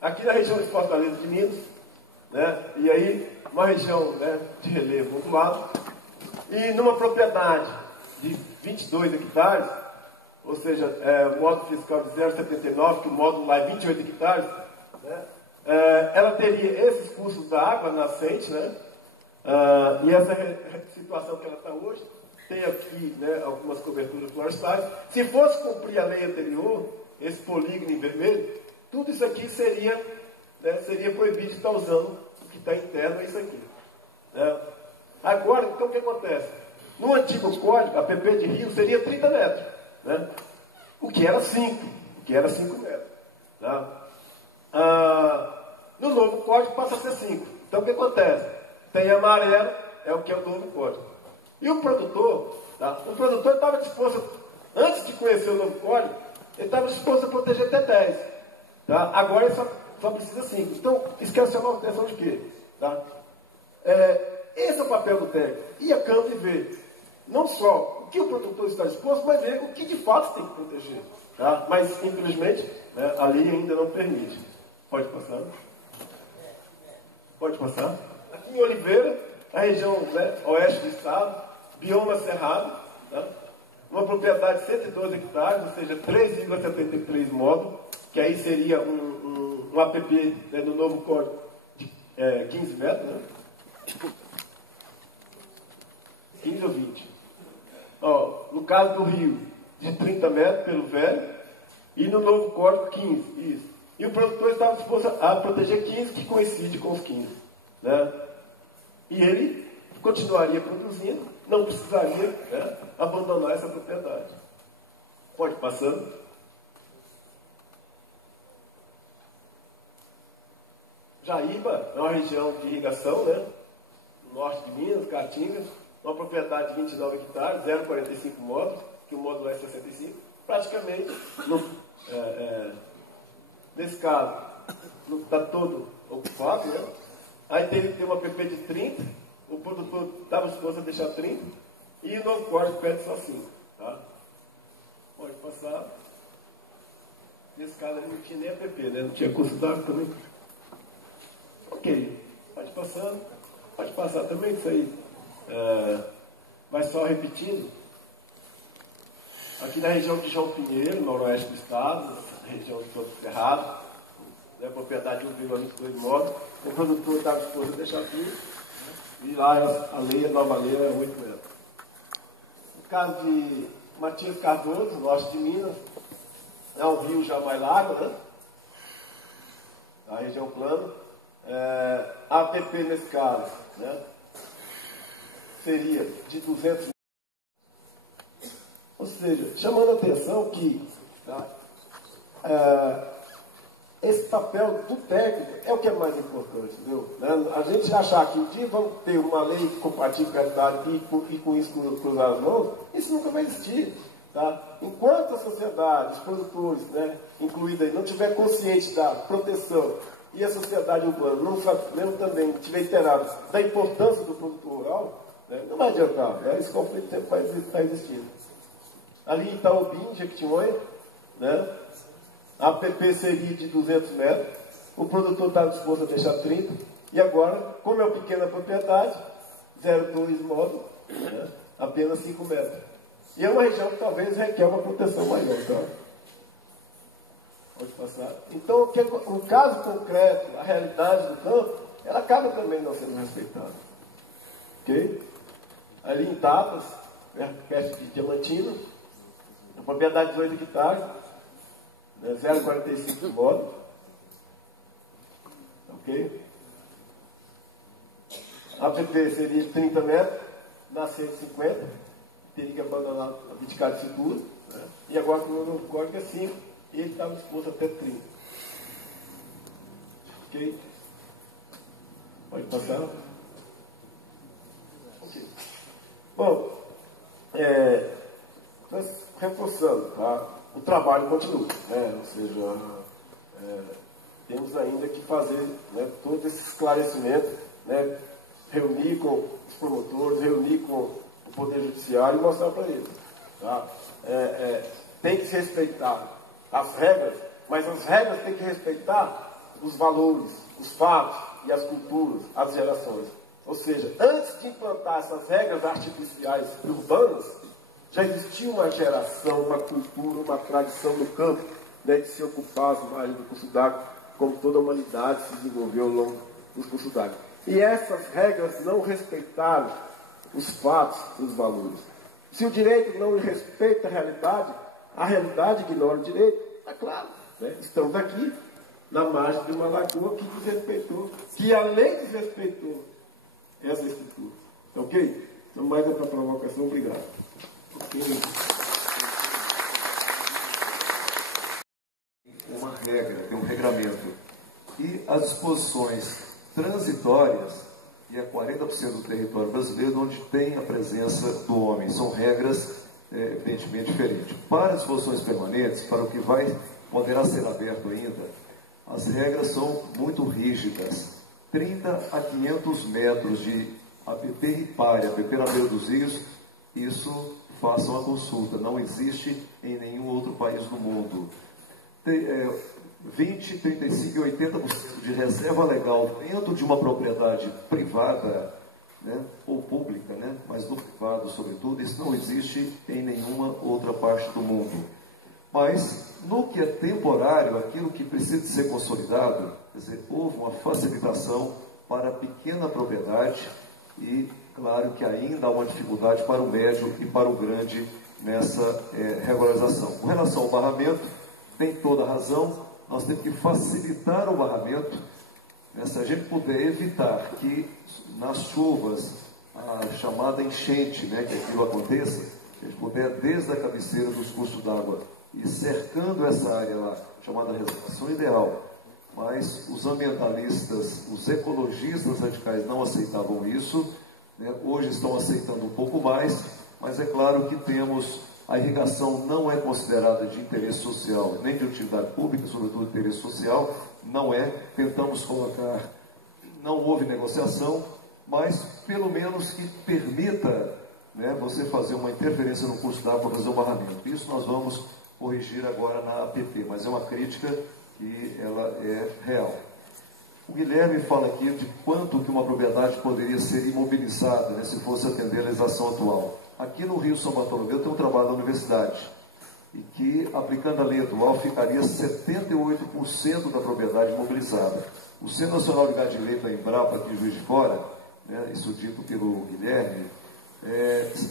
Aqui na região de Fortaleza de Minas, né? E aí uma região, né, de relevo ondulado, e numa propriedade de 22 hectares, ou seja, o módulo fiscal de 0,79, que o módulo lá é 28 hectares, né? Ela teria esses cursos da água nascente, né? E essa situação que ela está hoje, tem aqui, né, algumas coberturas florestais. Se fosse cumprir a lei anterior, esse polígono em vermelho, tudo isso aqui seria, né, seria proibido de estar usando o que está interno, é isso aqui. Né? Agora, então o que acontece? No antigo código, a PP de rio seria 30 metros. Né? O que era 5. O que era 5 metros. Tá? No novo código passa a ser 5. Então o que acontece? Tem amarelo, é o que é o novo código. E o produtor, tá? O produtor estava disposto, antes de conhecer o novo código, ele estava disposto a proteger até 10. Tá? Agora ele só precisa 5. Então, isso quer chamar a atenção de quê? Tá? Esse é o papel do técnico. Ir a campo e ver, não só o que o produtor está disposto, mas ver o que de fato tem que proteger. Tá? Mas, infelizmente, né, a lei ainda não permite. Pode passar? Pode passar? Aqui em Oliveira, a região, né, oeste do estado, bioma cerrado, tá? Uma propriedade de 112 hectares, ou seja, 3,73 módulos, que aí seria um APP, né, no novo código de 15 metros, né? 15 ou 20. Ó, no caso do rio, de 30 metros pelo velho, e no novo código 15, isso. E o produtor estava disposto a proteger 15, que coincide com os 15. Né? E ele continuaria produzindo, não precisaria, né, abandonar essa propriedade. Pode ir passando. Jaíba é uma região de irrigação, né? No norte de Minas, Caatinga, uma propriedade de 29 hectares, 0,45 módulos, que o módulo é 65. Praticamente, nesse caso, não está todo ocupado, né? Aí teve que ter uma PP de 30, o produtor estava disposto a deixar 30, e o novo código pede só 5. Tá? Pode passar. Nesse caso ele não tinha nem a PP, né? Não tinha curso d'água também. Ok, pode passando. Pode passar também, isso aí. Vai só repetindo. Aqui na região de João Pinheiro, noroeste do estado, região de Todo Cerrado, né, propriedade de 1,22 módulos, o produtor estava disposto a deixar aqui, e lá a nova lei é 8 metros. No caso de Matias Cardoso, norte de Minas, é um rio já mais largo, né? A região plana. A APP nesse caso, né, seria de 200. Ou seja, chamando a atenção que, tá, esse papel do técnico é o que é mais importante, entendeu? Né? A gente achar que um dia vamos ter uma lei compatível com a realidade e com isso cruzar as mãos, isso nunca vai existir. Tá? Enquanto a sociedade, os produtores, né, incluídos aí, não tiver consciente da proteção e a sociedade urbana não mesmo também estiver inteirada da importância do produtor rural, né, não vai adiantar. Né? Esse conflito sempre vai existir. Ali em Itaobim, Jequitinhonha, né, a APP seria de 200 metros, o produtor estava disposto a deixar 30, e agora, como é uma pequena propriedade, 0,2 módulo, né, apenas 5 metros. E é uma região que talvez requer uma proteção maior. Tá? Pode passar. Então, o caso concreto, a realidade do campo, ela acaba também não sendo respeitada. Ok? Ali em Tapas, perto de Diamantina, a propriedade de 18 hectares, né, 0,45 módulo. Ok? A APP seria de 30 metros, na 150, teria que abandonar a vertical de cintura, né? E agora com o novo código é 5, e ele estava disposto até 30. Ok? Pode passar? Ok. Bom, reforçando, tá? O trabalho continua, né? Ou seja, temos ainda que fazer, né, todo esse esclarecimento, né? Reunir com os promotores, reunir com o Poder Judiciário e mostrar para eles. Tá? Tem que se respeitar as regras, mas as regras têm que respeitar os valores, os fatos e as culturas, as gerações. Ou seja, antes de implantar essas regras artificiais urbanas, já existia uma geração, uma cultura, uma tradição no campo, né, de se ocupar as margens do curso d'água, como toda a humanidade se desenvolveu ao longo do curso d'água. E essas regras não respeitaram os fatos e os valores. Se o direito não respeita a realidade ignora o direito, está claro. Né? Estamos aqui na margem de uma lagoa que desrespeitou, que a lei desrespeitou essa escritura. Ok? Então, mais outra provocação, obrigado. Okay. Uma regra, tem um regramento. E as disposições transitórias, e é 40% do território brasileiro onde tem a presença do homem. São regras, evidentemente, diferentes. Para as disposições permanentes, para o que poderá ser aberto ainda, as regras são muito rígidas. 30 a 500 metros de APP ripária, APP na beira dos rios, isso façam a consulta. Não existe em nenhum outro país do mundo. 20, 35 e 80% de reserva legal dentro de uma propriedade privada, né, ou pública, né, mas no privado, sobretudo, isso não existe em nenhuma outra parte do mundo. Mas, no que é temporário, aquilo que precisa de ser consolidado, quer dizer, houve uma facilitação para a pequena propriedade e, claro, que ainda há uma dificuldade para o médio e para o grande nessa regularização. Com relação ao barramento, tem toda a razão. Nós temos que facilitar o barramento, né? Se a gente puder evitar que nas chuvas a chamada enchente, né, que aquilo aconteça, a gente puder desde a cabeceira dos cursos d'água e cercando essa área lá, chamada reservação ideal, mas os ambientalistas, os ecologistas radicais não aceitavam isso, né? Hoje estão aceitando um pouco mais, mas é claro que a irrigação não é considerada de interesse social, nem de utilidade pública, sobretudo de interesse social, não é. Tentamos colocar, não houve negociação, mas pelo menos que permita, né, você fazer uma interferência no curso d'água para fazer um barramento. Isso nós vamos corrigir agora na APP, mas é uma crítica que ela é real. O Guilherme fala aqui de quanto que uma propriedade poderia ser imobilizada, né, se fosse atender a legislação atual. Aqui no Rio São Bartolomeu tem um trabalho da universidade, e que, aplicando a lei atual, ficaria 78% da propriedade imobilizada. O Centro Nacional de Gado de Leite da Embrapa, aqui em Juiz de Fora, né, isso dito pelo Guilherme,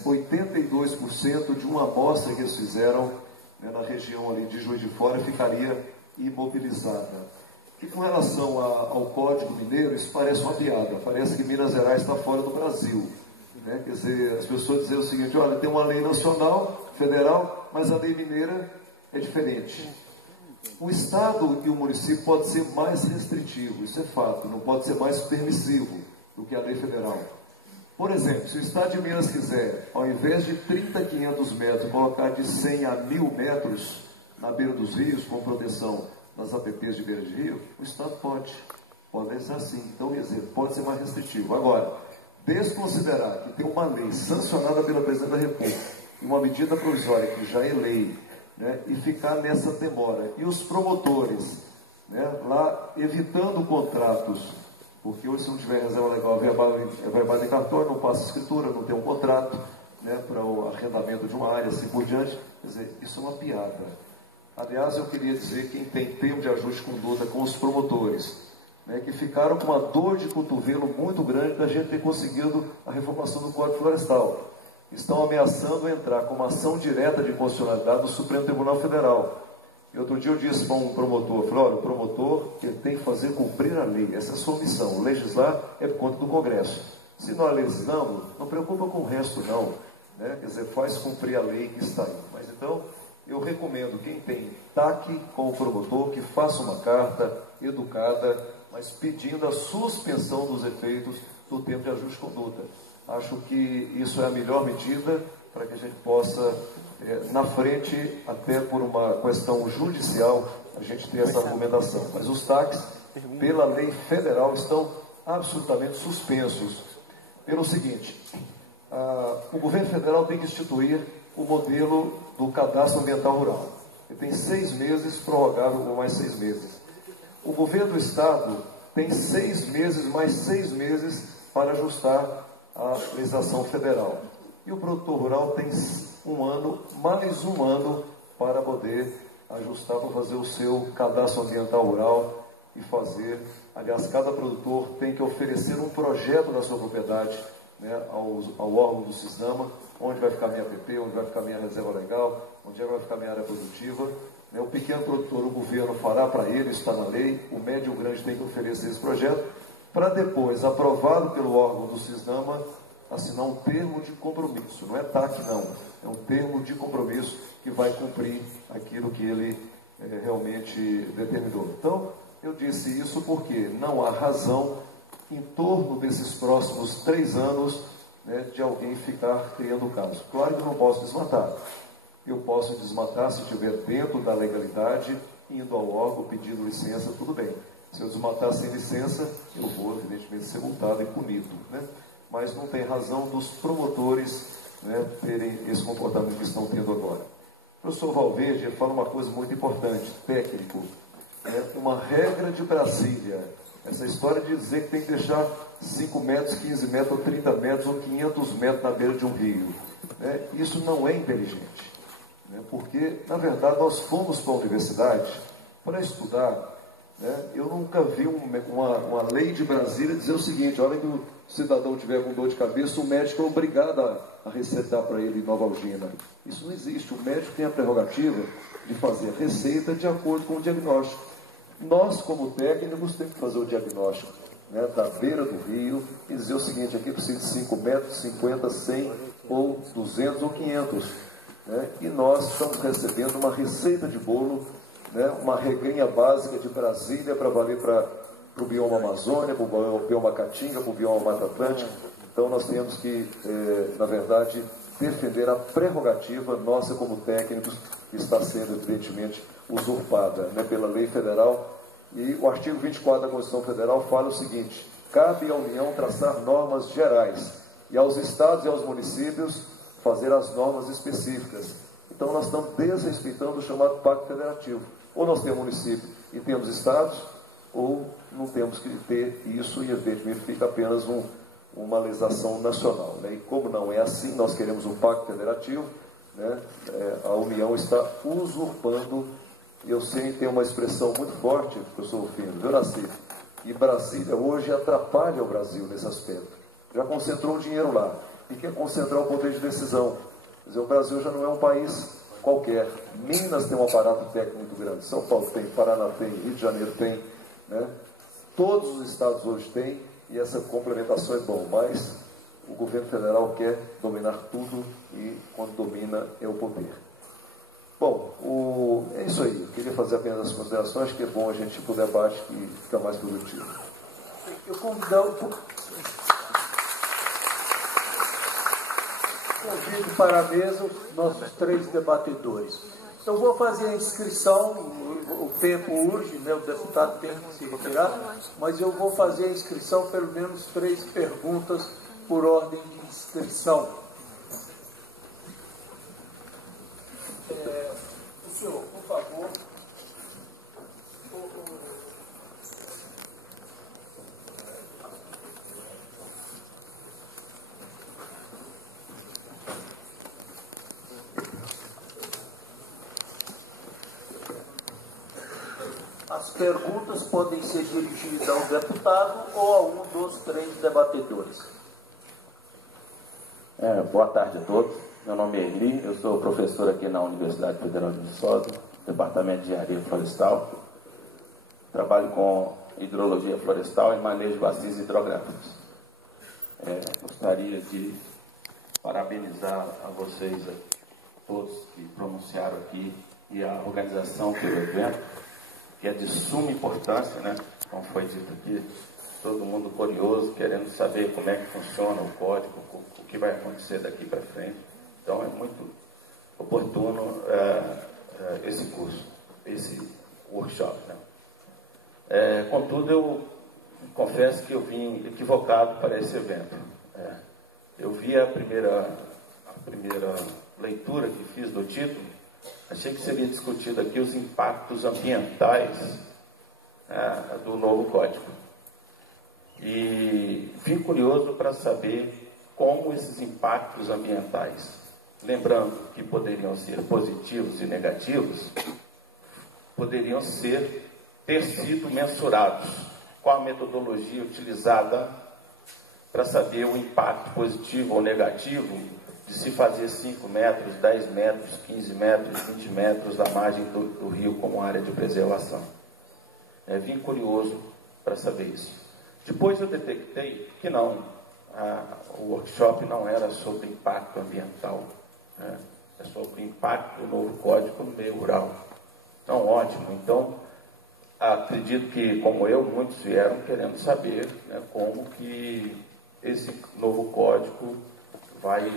82% de uma amostra que eles fizeram, né, na região ali de Juiz de Fora ficaria imobilizada. E com relação ao Código Mineiro, isso parece uma piada, parece que Minas Gerais está fora do Brasil. Né? Quer dizer, as pessoas dizem o seguinte: olha, tem uma lei nacional, federal, mas a lei mineira é diferente. O Estado e o município pode ser mais restritivo, isso é fato, não pode ser mais permissivo do que a lei federal. Por exemplo, se o Estado de Minas quiser, ao invés de 30 a 500 metros, colocar de 100 a 1000 metros na beira dos rios, com proteção das APPs de beira de rio, o Estado pode ser assim. Então, quer dizer, pode ser mais restritivo. Agora, desconsiderar que tem uma lei sancionada pela Presidente da República, uma medida provisória que já é lei, né, e ficar nessa demora. E os promotores né, lá evitando contratos, porque hoje se não tiver reserva legal verbal em cartório, não passa escritura, não tem um contrato, né, para o arrendamento de uma área, assim por diante. Quer dizer, isso é uma piada. Aliás, eu queria dizer que tem termo de ajuste de conduta com os promotores, né, que ficaram com uma dor de cotovelo muito grande da gente ter conseguido a reformação do Código Florestal. Estão ameaçando entrar com uma ação direta de inconstitucionalidade do Supremo Tribunal Federal. E outro dia eu disse para um promotor, eu falei, olha, o promotor ele tem que fazer cumprir a lei, essa é a sua missão, legislar é por conta do Congresso. Se nós legislamos, não preocupa com o resto não, né? Quer dizer, faz cumprir a lei que está aí. Mas então, eu recomendo quem tem TAC com o promotor, que faça uma carta educada, mas pedindo a suspensão dos efeitos do tempo de ajuste de conduta. Acho que isso é a melhor medida para que a gente possa, na frente, até por uma questão judicial, a gente ter essa argumentação. Mas os TACs, pela lei federal, estão absolutamente suspensos. Pelo seguinte, o governo federal tem que instituir o modelo do cadastro ambiental rural. Ele tem 6 meses, prorrogável por mais 6 meses. O governo do Estado tem 6 meses, mais 6 meses para ajustar a legislação federal. E o produtor rural tem 1 ano, mais 1 ano, para poder ajustar, para fazer o seu cadastro ambiental rural e fazer. Aliás, cada produtor tem que oferecer um projeto da sua propriedade, né, ao órgão do Cisnama, onde vai ficar minha APP, onde vai ficar minha reserva legal, onde vai ficar minha área produtiva. Né, o pequeno produtor, o governo fará para ele, isso está na lei, o médio e o grande tem que oferecer esse projeto, para depois, aprovado pelo órgão do Cisnama, assinar um termo de compromisso. Não é TAC, não. É um termo de compromisso que vai cumprir aquilo que ele realmente determinou. Então, eu disse isso porque não há razão, em torno desses próximos 3 anos, né, de alguém ficar criando caso. Claro que eu não posso desmatar. Eu posso desmatar se estiver dentro da legalidade, indo ao órgão, pedindo licença, tudo bem. Se eu desmatar sem licença, eu vou, evidentemente, ser multado e punido, né? Mas não tem razão dos promotores, né, terem esse comportamento que estão tendo agora. O professor Valverde fala uma coisa muito importante, técnico, uma regra de Brasília. Essa história de dizer que tem que deixar 5 metros, 15 metros, ou 30 metros, ou 500 metros na beira de um rio. Né? Isso não é inteligente. Né? Porque, na verdade, nós fomos para a universidade para estudar. Né? Eu nunca vi uma lei de Brasília dizer o seguinte: a hora que o cidadão tiver com dor de cabeça, o médico é obrigado a receitar para ele Novalgina. Isso não existe. O médico tem a prerrogativa de fazer a receita de acordo com o diagnóstico. Nós, como técnicos, temos que fazer o diagnóstico, né, da beira do rio e dizer o seguinte: aqui precisa de 5 metros, 50, 100 ou 200 ou 500. Né? E nós estamos recebendo uma receita de bolo, né, uma regrinha básica de Brasília para valer para o bioma Amazônia, para o bioma Caatinga, para o bioma Mata Atlântica. Então nós temos que, na verdade, defender a prerrogativa nossa como técnicos, que está sendo, evidentemente, usurpada, né, pela lei federal. E o artigo 24 da Constituição Federal fala o seguinte: cabe à União traçar normas gerais e aos estados e aos municípios fazer as normas específicas. Então nós estamos desrespeitando o chamado Pacto Federativo. Ou nós temos município e temos estados, ou não temos que ter isso e, evidentemente, fica apenas uma legislação nacional. Né? E como não é assim, nós queremos um Pacto Federativo, né? A União está usurpando. Eu sei que tem uma expressão muito forte, professor Rufino, viu, Nasci? E Brasília hoje atrapalha o Brasil nesse aspecto. Já concentrou o dinheiro lá e quer concentrar o poder de decisão. Quer dizer, o Brasil já não é um país qualquer. Minas tem um aparato técnico muito grande, São Paulo tem, Paraná tem, Rio de Janeiro tem, né? Todos os estados hoje têm, e essa complementação é bom, mas o governo federal quer dominar tudo e quando domina é o poder. Bom, é isso aí. Eu queria fazer apenas as considerações, que é bom a gente ir para o debate que fica mais produtivo. Eu convido para a mesa os nossos 3 debatedores. Eu vou fazer a inscrição, o tempo urge, né? O deputado tem que se retirar, mas eu vou fazer a inscrição, pelo menos 3 perguntas por ordem de inscrição. O senhor, por favor. As perguntas podem ser dirigidas ao deputado ou a um dos 3 debatedores. Boa tarde a todos. Meu nome é Eli, eu sou professor aqui na Universidade Federal de Viçosa, Departamento de Engenharia Florestal. Trabalho com hidrologia florestal e manejo de bacias hidrográficas. Gostaria de parabenizar a vocês, todos que pronunciaram aqui, e a organização pelo evento, que é de suma importância, né? Como foi dito aqui, todo mundo curioso, querendo saber como é que funciona o código, o que vai acontecer daqui para frente. Então é muito oportuno esse curso, esse workshop, né? Contudo, eu confesso que eu vim equivocado para esse evento. Eu vi a primeira leitura que fiz do título, achei que seria discutido aqui os impactos ambientais do novo código. E fico curioso para saber como esses impactos ambientais, lembrando que poderiam ser positivos e negativos, poderiam ter sido mensurados. Qual a metodologia utilizada para saber o impacto positivo ou negativo de se fazer 5 metros, 10 metros, 15 metros, 20 metros da margem do rio como área de preservação. Vim curioso para saber isso. Depois eu detectei que não, o workshop não era sobre impacto ambiental, é sobre o impacto do novo código no meio rural. Então, ótimo. Então, acredito que, como eu, muitos vieram querendo saber, né, como que esse novo código vai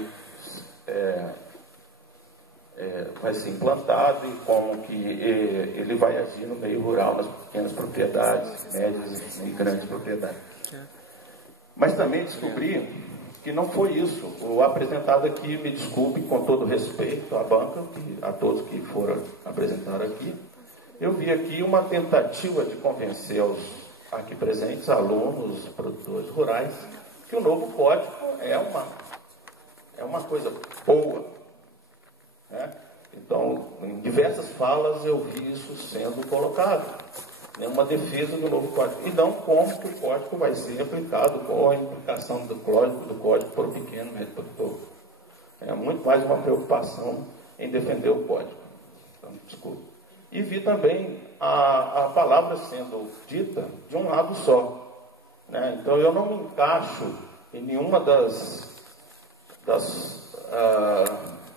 ser implantado e como que ele vai agir no meio rural, nas pequenas propriedades, médias e grandes propriedades. Mas também descobri que não foi isso. O apresentado aqui, me desculpe, com todo respeito à banca, a todos que foram apresentar aqui, eu vi aqui uma tentativa de convencer os aqui presentes, alunos, produtores rurais, que o novo código é uma coisa boa, né? Então, em diversas falas eu vi isso sendo colocado, né? Uma defesa do novo código, e não como que o código vai ser aplicado, qual a implicação do código para o pequeno médio produtor. É muito mais uma preocupação em defender o código. Então, desculpe. E vi também a palavra sendo dita de um lado só, né? Então eu não me encaixo em nenhuma das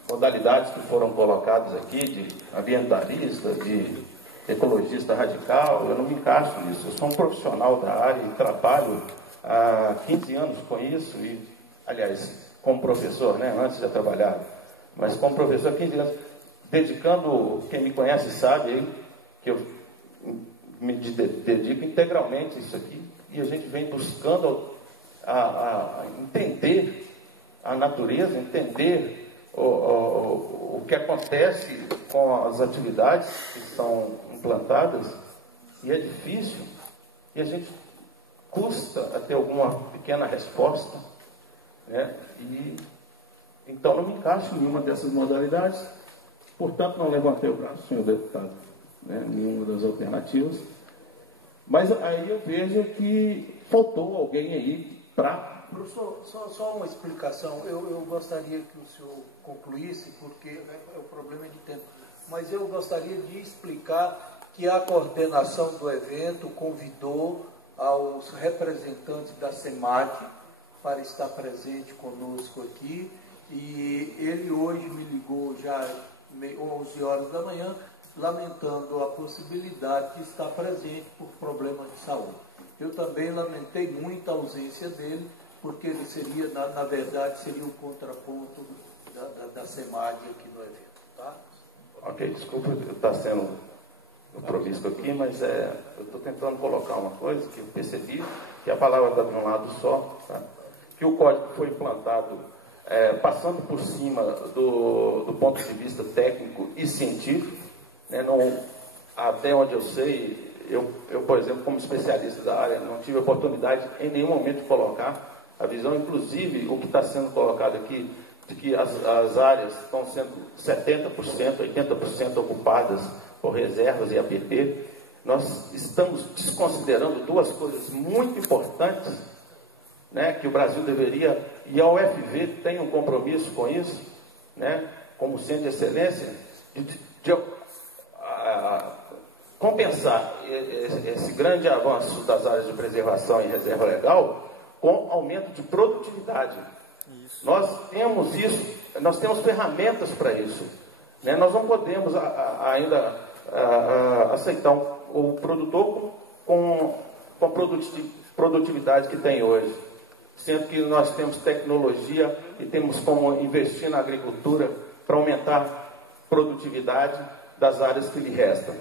modalidades que foram colocadas aqui, de ambientalista, de ecologista radical. Eu não me encaixo nisso. Eu sou um profissional da área e trabalho há 15 anos com isso, e, aliás, como professor, né? Antes de trabalhar, mas como professor há 15 anos, dedicando, quem me conhece sabe aí, que eu me dedico integralmente a isso aqui, e a gente vem buscando a entender a natureza, entender o que acontece com as atividades que são implantadas, e é difícil, e a gente custa a ter alguma pequena resposta, né? E então não me encaixo em nenhuma dessas modalidades, portanto não levantei o braço, senhor deputado, né? Nenhuma das alternativas. Mas aí eu vejo que faltou alguém aí para... Professor, só uma explicação. Eu gostaria que o senhor concluísse, porque o problema é de tempo. Mas eu gostaria de explicar que a coordenação do evento convidou aos representantes da SEMAD para estar presente conosco aqui. E ele hoje me ligou já 11 horas da manhã, lamentando a possibilidade de estar presente por problemas de saúde. Eu também lamentei muito a ausência dele, porque ele seria, na verdade, seria um contraponto da SEMAD aqui no evento, tá? Ok, desculpa estar sendo promíscuo aqui, mas eu estou tentando colocar uma coisa que eu percebi, que a palavra está de um lado só, tá? Que o código foi implantado passando por cima do ponto de vista técnico e científico, né? Não, até onde eu sei, eu, por exemplo, como especialista da área, não tive oportunidade em nenhum momento de colocar a visão, inclusive o que está sendo colocado aqui, de que as áreas estão sendo 70%, 80% ocupadas por reservas e APP, nós estamos desconsiderando duas coisas muito importantes, né, que o Brasil deveria, e a UFV tem um compromisso com isso, né, como centro de excelência, de compensar esse grande avanço das áreas de preservação e reserva legal com aumento de produtividade. Isso. Nós temos isso, nós temos ferramentas para isso, né? Nós não podemos ainda aceitar o produtor com a produtividade que tem hoje, sendo que nós temos tecnologia e temos como investir na agricultura para aumentar a produtividade das áreas que lhe restam.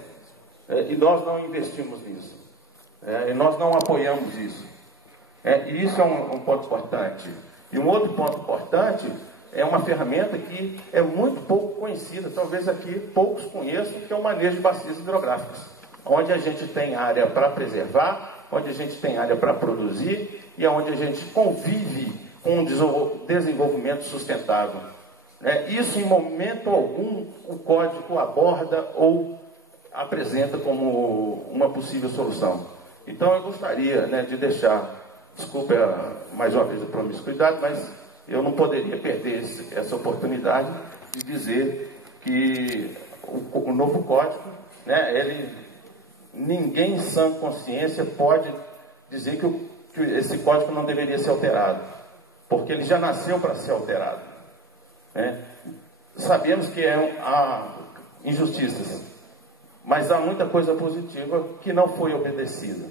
E nós não investimos nisso. E nós não apoiamos isso. E isso é um ponto importante. E um outro ponto importante é uma ferramenta que é muito pouco conhecida, talvez aqui poucos conheçam, que é o manejo de bacias hidrográficas, onde a gente tem área para preservar, onde a gente tem área para produzir e onde a gente convive com um desenvolvimento sustentável. Isso, em momento algum, o código aborda ou apresenta como uma possível solução. Então, eu gostaria, de deixar, desculpe mais uma vez a promiscuidade, mas eu não poderia perder essa oportunidade de dizer que o novo código, ninguém em sã consciência pode dizer que esse código não deveria ser alterado, porque ele já nasceu para ser alterado. Sabemos que há injustiças, mas há muita coisa positiva que não foi obedecida.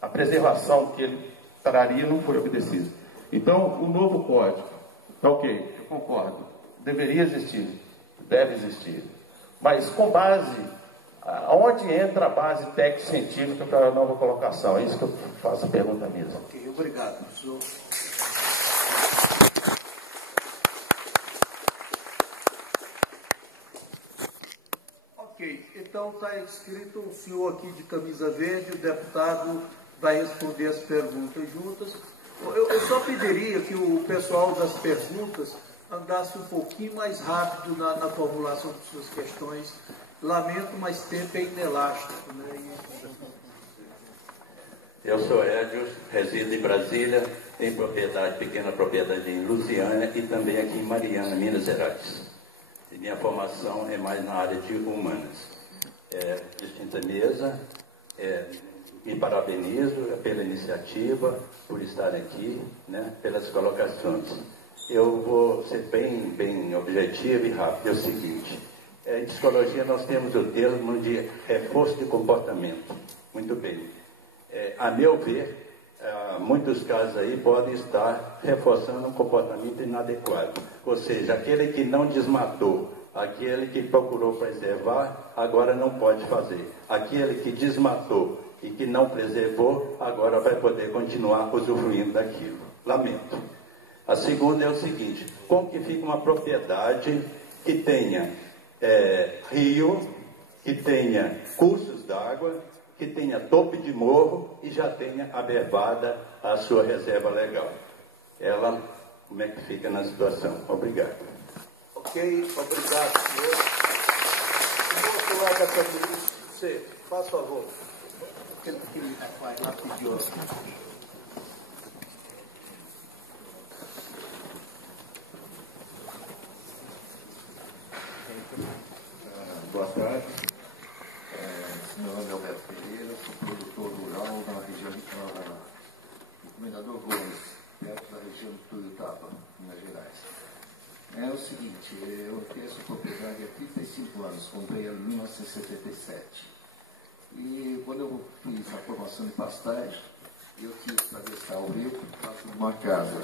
A preservação que ele traria não foi obedecida. Então, o novo código, ok, eu concordo, deveria existir, deve existir, mas com base, onde entra a base técnico-científica para a nova colocação? É isso que eu faço a pergunta mesmo. Ok, obrigado, professor. Ok, então está escrito o senhor aqui de camisa verde, o deputado vai responder as perguntas juntas. Eu só pediria que o pessoal das perguntas andasse um pouquinho mais rápido na formulação de suas questões. Lamento, mas tempo é inelástico, Eu sou Édio, resido em Brasília, tenho pequena propriedade em Lusiânia e também aqui em Mariana, Minas Gerais. E minha formação é mais na área de humanas. Distinta mesa, me parabenizo pela iniciativa, por estar aqui, pelas colocações. Eu vou ser bem objetivo e rápido. É o seguinte, em psicologia nós temos o termo de reforço de comportamento. Muito bem. A meu ver, muitos casos aí podem estar reforçando um comportamento inadequado. Ou seja, aquele que não desmatou, aquele que procurou preservar, agora não pode fazer. Aquele que desmatou e que não preservou, agora vai poder continuar usufruindo daquilo. Lamento. A segunda é o seguinte, como que fica uma propriedade que tenha rio, que tenha cursos d'água, que tenha topo de morro e já tenha averbada a sua reserva legal? Ela, como é que fica na situação? Obrigado. Ok, obrigado, senhor. O outro lado da câmera, você, faz favor. Aquele que vai lá pediu. Boa tarde. Meu nome é Alberto Pereira, sou produtor rural na região do Comendador Gomes, perto da região de Tuiutaba, Minas Gerais. É o seguinte, eu tenho essa propriedade há 35 anos, comprei ela em 1977. E quando eu fiz a formação de pastagem, eu tinha que atravessar o rio para uma casa.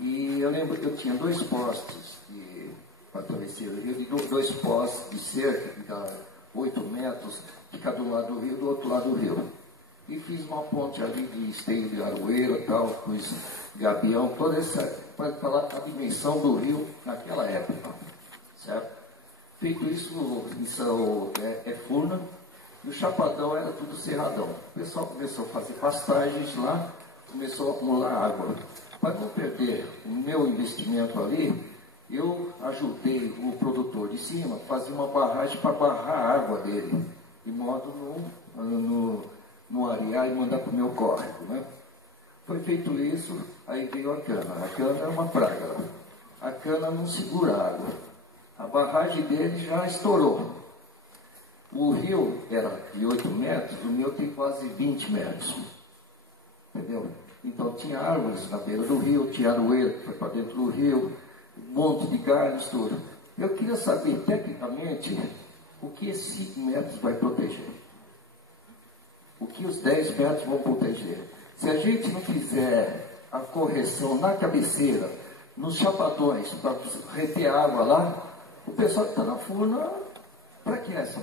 E eu lembro que eu tinha 2 postes para atravessar o rio, e 2 postes de cerca que dá 8 metros, fica do lado do rio e do outro lado do rio. E fiz uma ponte ali de esteio de aroeira, tal, pus gabião, toda essa, para falar a dimensão do rio naquela época, certo? Feito isso é furna, e o chapadão era tudo cerradão. O pessoal começou a fazer pastagens lá, começou a acumular água. Para não perder o meu investimento ali, eu ajudei o produtor de cima a fazer uma barragem para barrar a água dele, de modo no arear e mandar para o meu córrego, né? Foi feito isso, aí veio a cana. A cana é uma praga. A cana não segura água. A barragem dele já estourou. O rio era de 8 metros, o meu tem quase 20 metros. Entendeu? Então tinha árvores na beira do rio, tinha aroeiro que foi para dentro do rio, um monte de galhos, tudo. Eu queria saber, tecnicamente, o que esses 5 metros vai proteger. O que os 10 metros vão proteger. Se a gente não fizer a correção na cabeceira, nos chapadões, para reter água lá, o pessoal que está na furna, para que essa?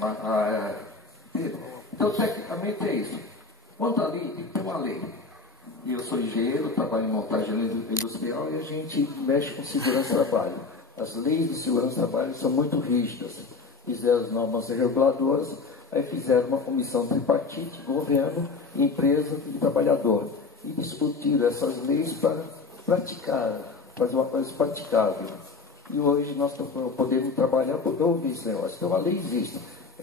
Então, tecnicamente é isso. Quanto à lei, tem que ter uma lei. E eu sou engenheiro, trabalho em montagem industrial e a gente mexe com segurança do trabalho. As leis de segurança do trabalho são muito rígidas. Fizeram as normas reguladoras, aí fizeram uma comissão tripartite, governo, empresa e trabalhador. E discutiram essas leis para praticar, fazer uma coisa praticável. E hoje nós podemos trabalhar por ouvir esse negócio. Então a lei existe.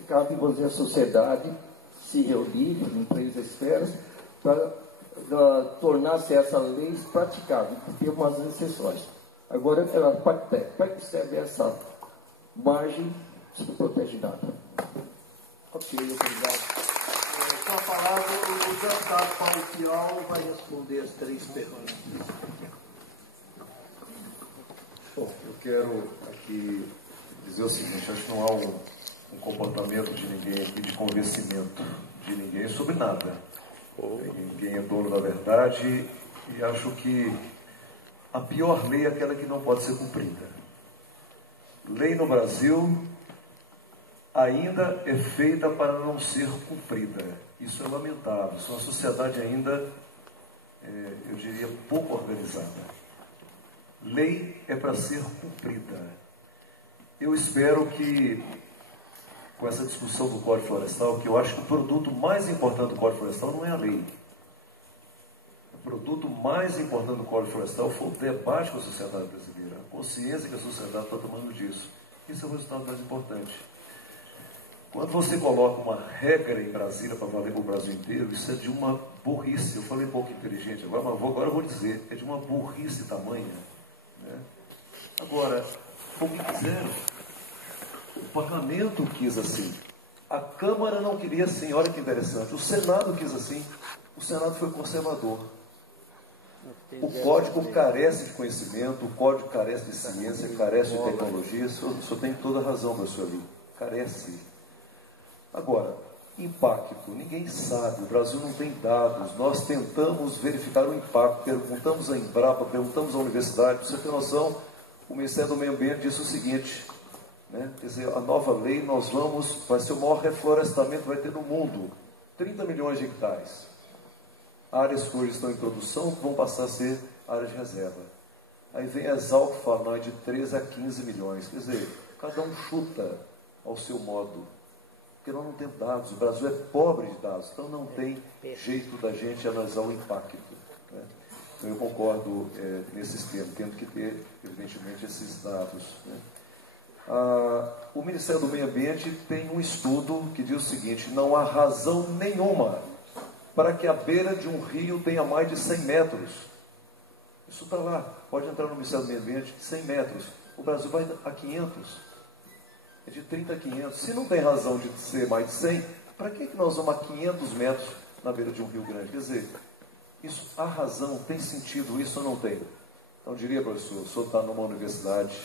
Cabe você a sociedade se reunir, empresas, esferas, para tornar-se essa lei praticável, tem umas exceções. Agora, para que serve essa margem, se não protege nada. Ok, obrigado. Com a palavra, o deputado Paulo Pial vai responder as 3 perguntas. Bom, eu quero aqui dizer o seguinte, acho que não há um comportamento de ninguém aqui de convencimento de ninguém sobre nada. Ninguém é dono da verdade e acho que a pior lei é aquela que não pode ser cumprida. Lei no Brasil ainda é feita para não ser cumprida. Isso é lamentável. Isso é uma sociedade ainda, eu diria, pouco organizada. Lei é para ser cumprida. Eu espero que, com essa discussão do Código Florestal, que eu acho que o produto mais importante do Código Florestal não é a lei. O produto mais importante do Código Florestal foi o debate com a sociedade brasileira, a consciência que a sociedade está tomando disso. Isso é o resultado mais importante. Quando você coloca uma regra em Brasília para valer para o Brasil inteiro, isso é de uma burrice. Eu falei pouco inteligente agora, mas agora eu vou dizer, é de uma burrice tamanha. Né? Agora, o que quiseram? O parlamento quis assim. A Câmara não queria assim, olha que interessante. O Senado quis assim. O Senado foi conservador. O código carece de conhecimento, o código carece de ciência, carece de tecnologia. O senhor tem toda a razão, professor ali. Carece. Agora, impacto, ninguém sabe, o Brasil não tem dados. Nós tentamos verificar o impacto, perguntamos à Embrapa, perguntamos à universidade. Para você ter noção, o Ministério do Meio Ambiente disse o seguinte, né? Quer dizer, a nova lei, vai ser o maior reflorestamento que vai ter no mundo, 30 milhões de hectares. Áreas que hoje estão em produção vão passar a ser áreas de reserva. Aí vem a Exalc falando de 13 a 15 milhões. Quer dizer, cada um chuta ao seu modo. Porque nós não temos dados, o Brasil é pobre de dados, então não tem jeito da gente analisar o impacto. Né? Então eu concordo nesses termos, tendo que ter, evidentemente, esses dados. Né? O Ministério do Meio Ambiente tem um estudo que diz o seguinte, não há razão nenhuma para que a beira de um rio tenha mais de 100 metros. Isso está lá, pode entrar no Ministério do Meio Ambiente, 100 metros. O Brasil vai a 500. É de 30 a 500. Se não tem razão de ser mais de 100, para que nós vamos a 500 metros na beira de um rio grande? Quer dizer, isso, a razão, tem sentido isso ou não tem? Então, eu diria, professor, o senhor está numa universidade,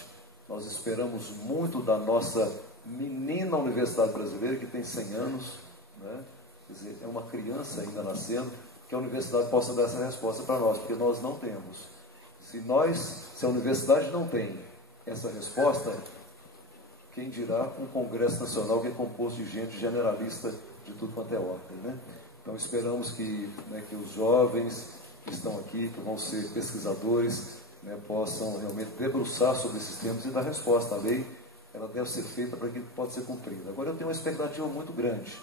nós esperamos muito da nossa menina universidade brasileira, que tem 100 anos, né? Quer dizer, é uma criança ainda nascendo, que a universidade possa dar essa resposta para nós, porque nós não temos. Se a universidade não tem essa resposta, quem dirá um Congresso Nacional que é composto de gente generalista de tudo quanto é ordem, né? Então esperamos que os jovens que estão aqui, que vão ser pesquisadores, né, possam realmente debruçar sobre esses temas e dar resposta. A lei, ela deve ser feita para que pode ser cumprida. Agora eu tenho uma expectativa muito grande,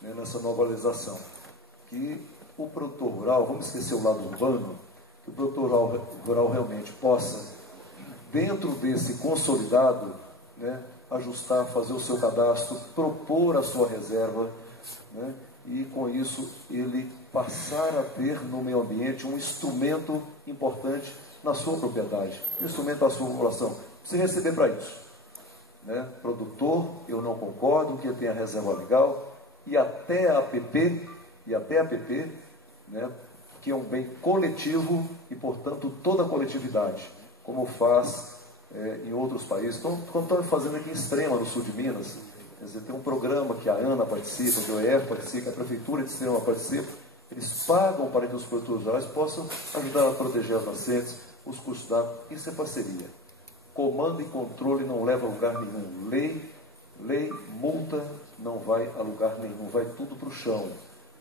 né, nessa nova legislação, que o produtor rural, vamos esquecer o lado urbano, que o produtor rural realmente possa, dentro desse consolidado, né, ajustar, fazer o seu cadastro, propor a sua reserva, né, e com isso ele passar a ter no meio ambiente um instrumento importante na sua propriedade, um instrumento da sua população. Se receber para isso, né? Produtor, eu não concordo que ele tenha reserva legal, e até a APP, né? Que é um bem coletivo e, portanto, toda a coletividade, como faz em outros países. Então, como estão fazendo aqui em Extrema, no sul de Minas, quer dizer, tem um programa que a ANA participa, que o OEF participa, a Prefeitura de Extrema participa, eles pagam para que os produtores rurais possam ajudar a proteger as nascentes, os cursos d'água. Isso é parceria. Comando e controle não leva a lugar nenhum. Lei, multa, não vai a lugar nenhum, vai tudo para o chão.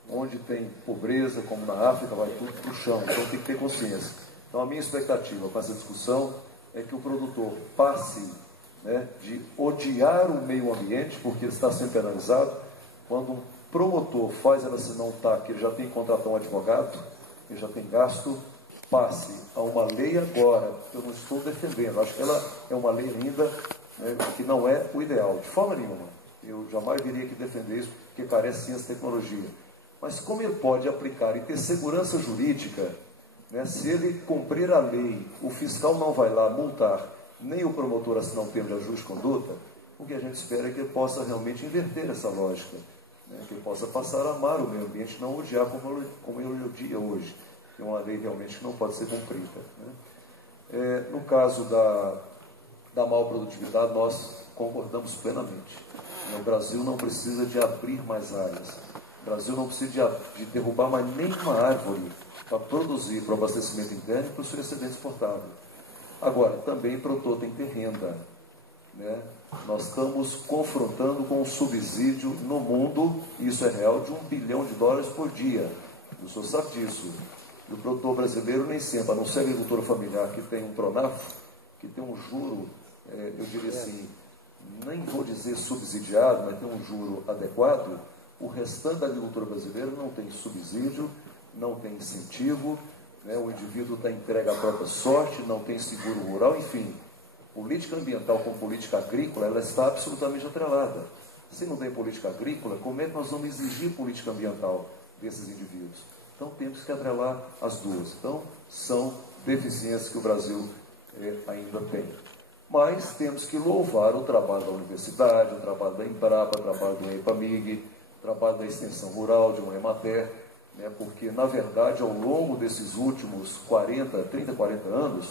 Onde tem pobreza, como na África, vai tudo para o chão. Então tem que ter consciência. Então a minha expectativa com essa discussão é que o produtor passe, né, de odiar o meio ambiente, porque ele está sendo penalizado. Quando um promotor faz ela se não está, que ele já tem que contratar um advogado, ele já tem gasto, passe a uma lei agora. Eu não estou defendendo, acho que ela é uma lei ainda, né, que não é o ideal, de forma nenhuma. Eu jamais viria aqui defender isso, porque carece de ciência e tecnologia. Mas como ele pode aplicar e ter segurança jurídica, né, se ele cumprir a lei, o fiscal não vai lá multar, nem o promotor assinar um termo de ajuste de conduta, o que a gente espera é que ele possa realmente inverter essa lógica, né, que ele possa passar a amar o meio ambiente, não odiar como ele odia hoje, que é uma lei realmente que não pode ser cumprida. Né. No caso da malprodutividade, nós concordamos plenamente. O Brasil não precisa de abrir mais áreas. O Brasil não precisa de derrubar mais nenhuma árvore para produzir para o abastecimento interno e para o seu excedente exportável. Agora, também o produtor tem que ter renda. Né? Nós estamos confrontando com um subsídio no mundo, e isso é real, de $1 bilhão por dia. O senhor sabe disso. E o produtor brasileiro nem sempre, a não ser a agricultura familiar, que tem um Pronaf, que tem um juro, eu diria assim, nem vou dizer subsidiado, mas tem um juro adequado. O restante da agricultura brasileira não tem subsídio, não tem incentivo, né? O indivíduo está entregue à própria sorte, não tem seguro rural, enfim. Política ambiental com política agrícola, ela está absolutamente atrelada. Se não tem política agrícola, como é que nós vamos exigir política ambiental desses indivíduos? Então temos que atrelar as duas. Então são deficiências que o Brasil ainda tem. Mas temos que louvar o trabalho da universidade, o trabalho da Embrapa, o trabalho do EPAMIG, o trabalho da extensão rural, de uma Emater, né, porque, na verdade, ao longo desses últimos 30, 40 anos,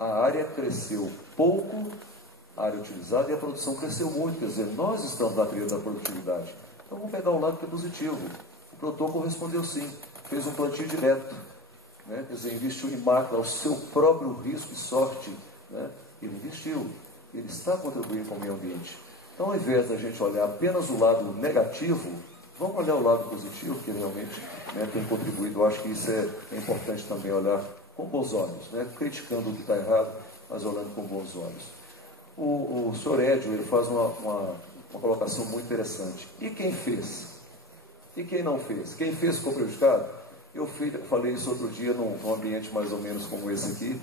a área cresceu pouco, a área utilizada, e a produção cresceu muito. Quer dizer, nós estamos na trilha da produtividade. Então vamos pegar um lado que é positivo. O produtor correspondeu sim, fez um plantio direto, né, quer dizer, investiu em máquina ao seu próprio risco e sorte, né, ele investiu, ele está contribuindo com o meio ambiente. Então, ao invés da gente olhar apenas o lado negativo, vamos olhar o lado positivo, que realmente, né, tem contribuído. Eu acho que isso é importante também olhar com bons olhos, né, criticando o que está errado, mas olhando com bons olhos. O senhor Edio, ele faz uma colocação muito interessante. E quem fez? E quem não fez? Quem fez ficou prejudicado? Eu falei isso outro dia num ambiente mais ou menos como esse aqui.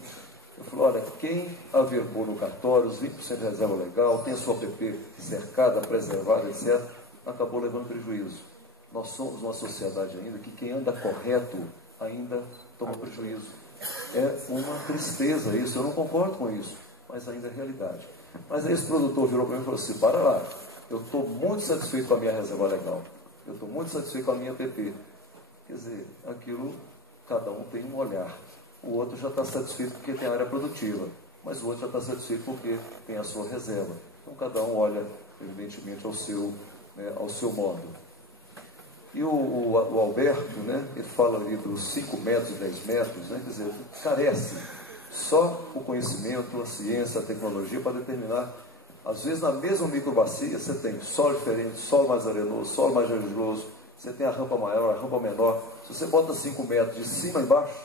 Eu falei, olha, quem averbou no cartório, os 20% de reserva legal, tem a sua PP cercada, preservada, etc., acabou levando prejuízo. Nós somos uma sociedade ainda que quem anda correto ainda toma prejuízo. É uma tristeza isso, eu não concordo com isso, mas ainda é realidade. Mas aí esse produtor virou para mim e falou assim, para lá, eu estou muito satisfeito com a minha reserva legal, eu estou muito satisfeito com a minha PP. Quer dizer, aquilo, cada um tem um olhar. O outro já está satisfeito porque tem área produtiva, mas o outro já está satisfeito porque tem a sua reserva. Então, cada um olha, evidentemente, ao seu modo. E o Alberto, né, ele fala ali dos 5 metros e 10 metros, né, quer dizer, carece só o conhecimento, a ciência, a tecnologia para determinar. Às vezes, na mesma microbacia, você tem solo diferente, solo mais arenoso, solo mais argiloso, você tem a rampa maior, a rampa menor. Se você bota 5 metros de cima a embaixo,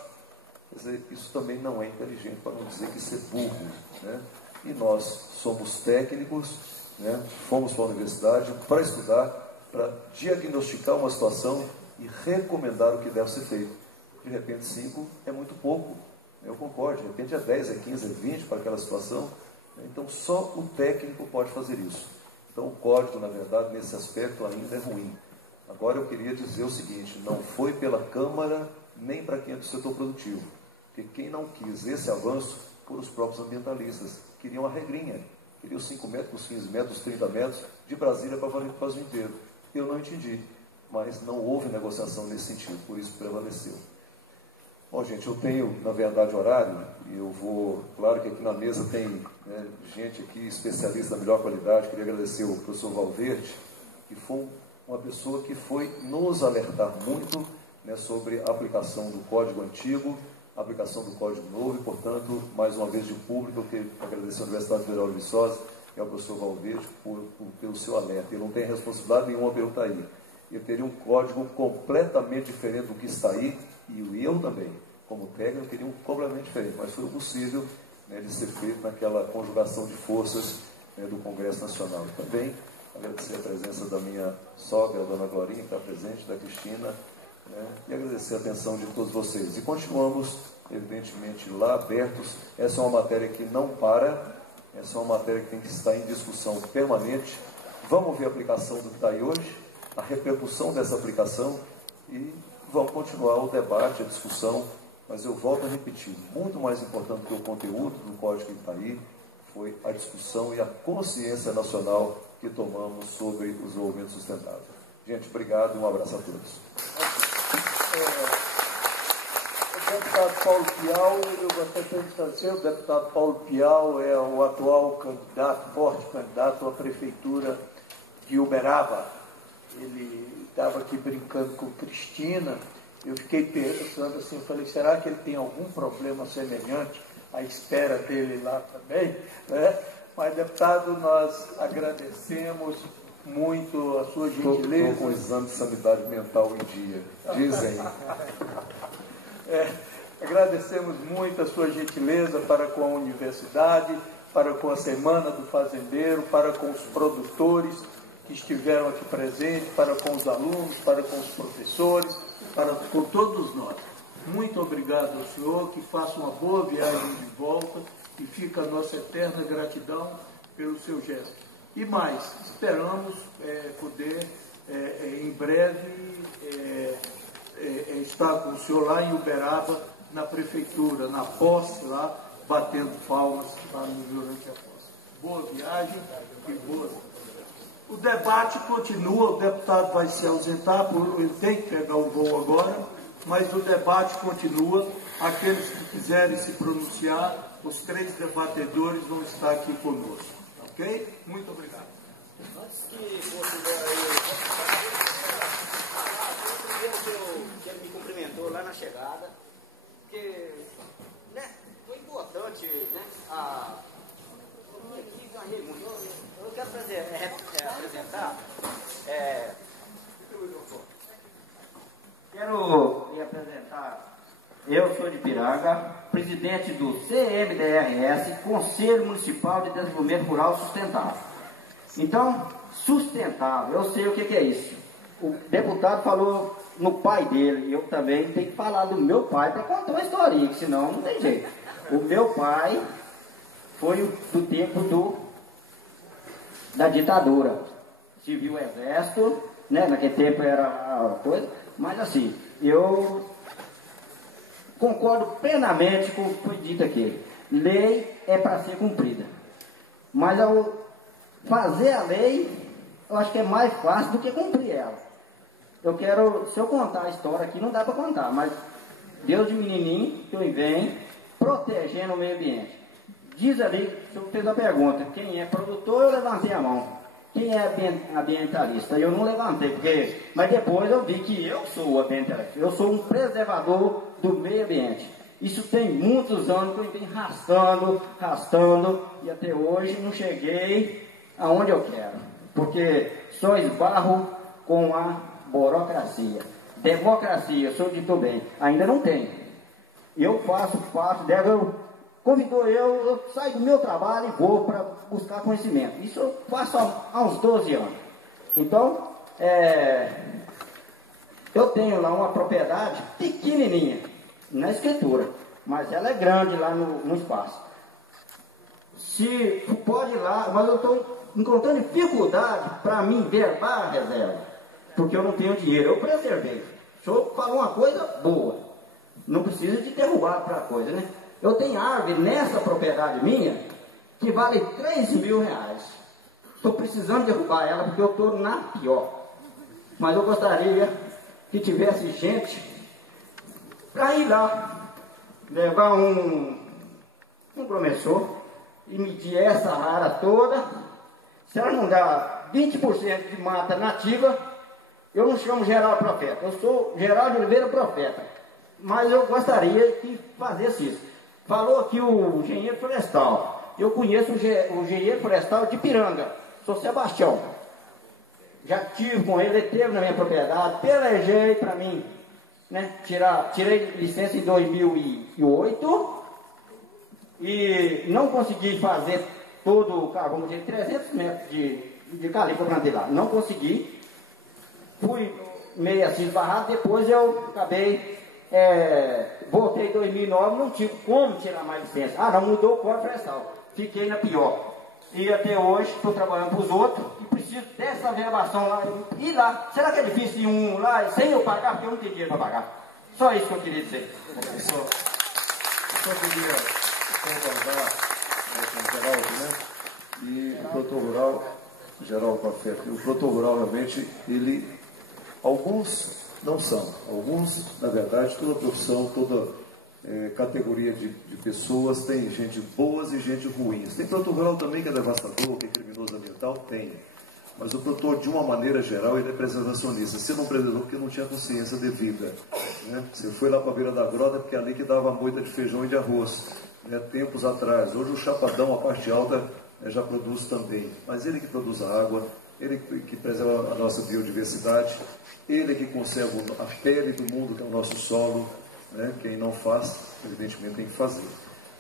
quer dizer, isso também não é inteligente, para não dizer que isso é burro, né? E nós somos técnicos, né? Fomos para a universidade para estudar, para diagnosticar uma situação e recomendar o que deve ser feito. De repente 5 é muito pouco, eu concordo, de repente é 10, é 15, é 20 para aquela situação. Então só o técnico pode fazer isso. Então o código, na verdade, nesse aspecto ainda é ruim. Agora eu queria dizer o seguinte, não foi pela Câmara nem para quem é do setor produtivo, porque quem não quis esse avanço foram os próprios ambientalistas, queriam a regrinha, queriam 5 metros, os 15 metros, os 30 metros de Brasília para valer o Brasil inteiro. Eu não entendi, mas não houve negociação nesse sentido, por isso prevaleceu. Bom, gente, eu tenho, na verdade, horário, e eu vou, claro que aqui na mesa tem gente aqui, especialista da melhor qualidade, queria agradecer ao professor Valverde, que foi uma pessoa que foi nos alertar muito, né, sobre a aplicação do Código Antigo, a aplicação do Código Novo, e, portanto, mais uma vez de público, eu quero agradecer à Universidade Federal de Viçosa e ao professor Valverde pelo seu alerta. Ele não tem responsabilidade nenhuma pelo que está aí. Ele teria um código completamente diferente do que está aí, e eu também, como técnico, teria um completamente diferente, mas foi possível, né, de ser feito naquela conjugação de forças, né, do Congresso Nacional. E também agradecer a presença da minha sogra, a dona Glorinha, que está presente, da Cristina, né, e agradecer a atenção de todos vocês. E continuamos, evidentemente, lá abertos. Essa é uma matéria que não para, essa é uma matéria que tem que estar em discussão permanente. Vamos ver a aplicação do que está aí hoje, a repercussão dessa aplicação, e vamos continuar o debate, a discussão, mas eu volto a repetir, muito mais importante do que o conteúdo do código que está aí, foi a discussão e a consciência nacional que tomamos sobre o desenvolvimento sustentável. Gente, obrigado e um abraço a todos. O deputado Paulo Pial, eu gostaria de esclarecer, o deputado Paulo Pial é o atual candidato, forte candidato à prefeitura de Uberaba. Ele estava aqui brincando com Cristina, eu fiquei pensando assim, falei, será que ele tem algum problema semelhante à espera dele lá também? Né? Mas, deputado, nós agradecemos muito a sua gentileza. Estou com o exame de sanidade mental em dia, dizem. Agradecemos muito a sua gentileza para com a universidade, para com a Semana do Fazendeiro, para com os produtores que estiveram aqui presentes, para com os alunos, para com os professores, com todos nós. Muito obrigado ao senhor, que faça uma boa viagem de volta e fica a nossa eterna gratidão pelo seu gesto. E mais, esperamos poder, em breve, estar com o senhor lá em Uberaba, na prefeitura, na posse lá, batendo palmas lá durante a posse. Boa viagem e boa. O debate continua, o deputado vai se ausentar, ele tem que pegar o voo agora, mas o debate continua. Aqueles que quiserem se pronunciar, os 3 debatedores vão estar aqui conosco. Ok? Muito obrigado. Antes que você embora aí, primeiro que ele me cumprimentou lá na chegada, porque, né, foi importante, né, eu quero apresentar, quero me apresentar, eu sou de Piranga, presidente do CMDRS, Conselho Municipal de Desenvolvimento Rural Sustentável. Então, sustentável, eu sei o que é isso. O deputado falou no pai dele, eu também tenho que falar do meu pai para contar uma historinha, senão não tem jeito. O meu pai foi do tempo da ditadura, civil exército, né? Naquele tempo era a coisa, mas assim, eu concordo plenamente com o que foi dito aqui. Lei é para ser cumprida, mas ao fazer a lei, eu acho que é mais fácil do que cumprir ela. Se eu contar a história aqui, não dá para contar, mas Deus de menininho, que eu venho protegendo o meio ambiente. Diz ali, o senhor fez a pergunta, quem é produtor, eu levantei a mão. Quem é ambientalista? Eu não levantei, mas depois eu vi que eu sou ambientalista. Eu sou um preservador do meio ambiente. Isso tem muitos anos que eu venho arrastando, e até hoje não cheguei aonde eu quero. Porque só esbarro com a burocracia. Democracia, o senhor dito bem, ainda não tem. Eu faço parte dela, convidou eu saio do meu trabalho e vou para buscar conhecimento. Isso eu faço há uns 12 anos. Então, eu tenho lá uma propriedade pequenininha, na escritura, mas ela é grande lá no espaço. Se pode ir lá, mas eu estou encontrando dificuldade para mim verbar a reserva. porque eu não tenho dinheiro. Eu preservei. O senhor falou uma coisa boa. Não precisa de derrubar para coisa, né? Eu tenho árvore nessa propriedade minha que vale R$3.000. Estou precisando derrubar ela porque eu estou na pior. Mas eu gostaria que tivesse gente para ir lá, levar um promissor e medir essa área toda. Se ela não dá 20% de mata nativa, eu não chamo Geraldo Profeta. Eu sou Geraldo Oliveira Profeta. Mas eu gostaria que fizesse isso. Falou aqui o engenheiro florestal. Eu conheço o engenheiro florestal de Piranga. Sou Sebastião. Já tive com ele esteve na minha propriedade, pelejei para mim, né? Tirei licença em 2008 e não consegui fazer todo o carvão de 300 metros de calibre para plantar lá. Não consegui. Fui meio assim esbarrado, depois eu acabei, voltei em 2009, não tive como tirar mais licença. Ah, não, mudou o código florestal. Fiquei na pior. E até hoje estou trabalhando para os outros e preciso dessa verbação lá. E lá, será que é difícil ir um lá sem eu pagar? Porque eu não tenho dinheiro para pagar. Só isso que eu queria dizer. Só queria concordar com o Geraldo, né? E o produtor rural, Geraldo Profeta, o produtor rural realmente, alguns não são. Alguns, na verdade, toda profissão, toda categoria de pessoas, tem gente boas e gente ruins. Tem produtor rural também que é devastador, que é criminoso ambiental, tem. Mas o produtor, de uma maneira geral, ele é preservacionista. Você não preservou porque não tinha consciência devida, né? Você foi lá para a beira da grota porque é ali que dava a moita de feijão e de arroz, né? Tempos atrás. Hoje o chapadão, a parte alta, já produz também. Mas ele que produz a água, ele que preserva a nossa biodiversidade, ele que conserva a pele do mundo, que é o nosso solo, né? Quem não faz, evidentemente tem que fazer.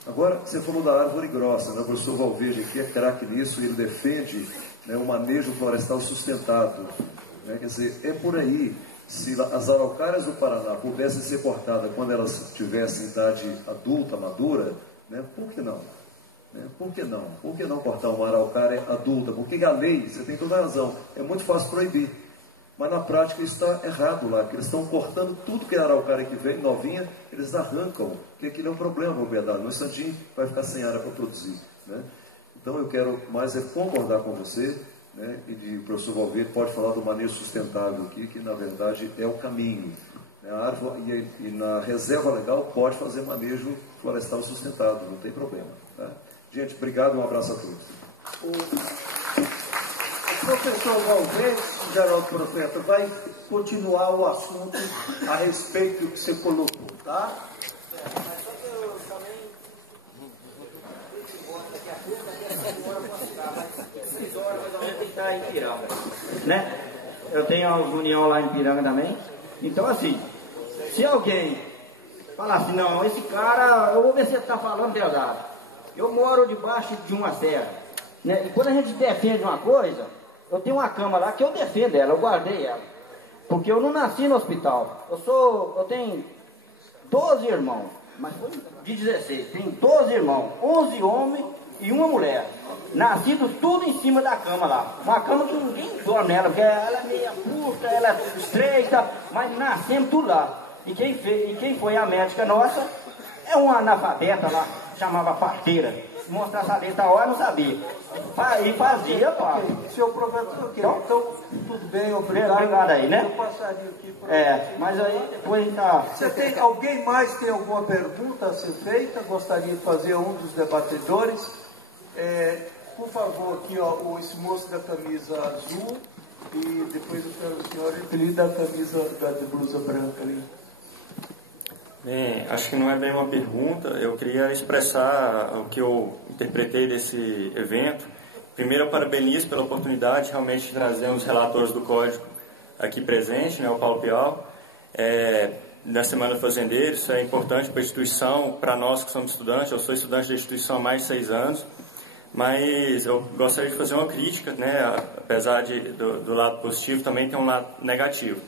Agora, você falou da árvore grossa, né? O professor Valverde aqui é craque nisso, ele defende, né, o manejo florestal sustentado, né? Quer dizer, é por aí. Se as araucárias do Paraná pudessem ser cortadas quando elas tivessem idade adulta, madura, né? Por que não? Por que não? Por que não cortar uma araucária adulta? Porque a lei, você tem toda a razão, é muito fácil proibir. Mas na prática está errado lá, porque eles estão cortando tudo que é araucária que vem, novinha, eles arrancam, porque aquilo é um problema para a propriedade. No instantinho vai ficar sem área para produzir, né? Então eu quero mais concordar com você, né? E o professor Valverde pode falar do manejo sustentável aqui, que na verdade é o caminho. A árvore, e na reserva legal pode fazer manejo florestal sustentado, não tem problema, tá? Gente, obrigado, um abraço a todos. O professor Valverde, Geraldo Profeta, vai continuar o assunto a respeito do que você colocou, tá? Em Piranga, né? Eu tenho uma reunião lá em Piranga também. Então, assim, se alguém falar assim, não, esse cara, eu vou ver se ele está falando verdade. Eu moro debaixo de uma serra, né? E quando a gente defende uma coisa, eu tenho uma cama lá que eu defendo ela, eu guardei ela. Porque eu não nasci no hospital. Eu tenho 12 irmãos, mas foi de 16. Tenho 12 irmãos, 11 homens e uma mulher. Nascidos tudo em cima da cama lá. Uma cama que ninguém dorme nela, porque ela é meia curta, ela é estreita, mas nascemos tudo lá. E quem foi a médica nossa é uma analfabeta lá, chamava parteira. Mostrasse a letra a hora, não sabia. E fazia, pá. Senhor professor, então, tudo bem, obrigado. Obrigado aí, né? Eu passaria aqui para mas aí depois tá. Alguém mais tem alguma pergunta a ser feita? Gostaria de fazer a um dos debatedores. Por favor, aqui, ó, esse moço da camisa azul e depois eu quero o senhor ele da camisa de blusa branca ali. Bem, acho que não é bem uma pergunta, eu queria expressar o que eu interpretei desse evento. Primeiro, eu parabenizo pela oportunidade realmente de trazer os relatores do Código aqui presente, né, o Paulo Pial, na Semana do Fazendeiro. Isso é importante para a instituição, para nós que somos estudantes. Eu sou estudante da instituição há mais de 6 anos, mas eu gostaria de fazer uma crítica, né, apesar do lado positivo, também tem um lado negativo.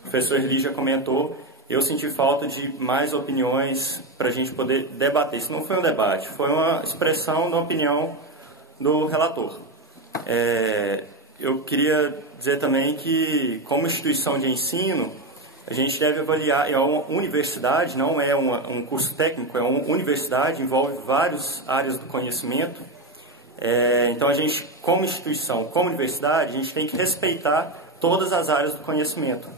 O professor Erli já comentou. Eu senti falta de mais opiniões para a gente poder debater. Isso não foi um debate, foi uma expressão da opinião do relator. eu queria dizer também que, como instituição de ensino, a gente deve avaliar, é uma universidade, não é um curso técnico, é uma universidade, envolve várias áreas do conhecimento. Então a gente, como instituição, como universidade, a gente tem que respeitar todas as áreas do conhecimento.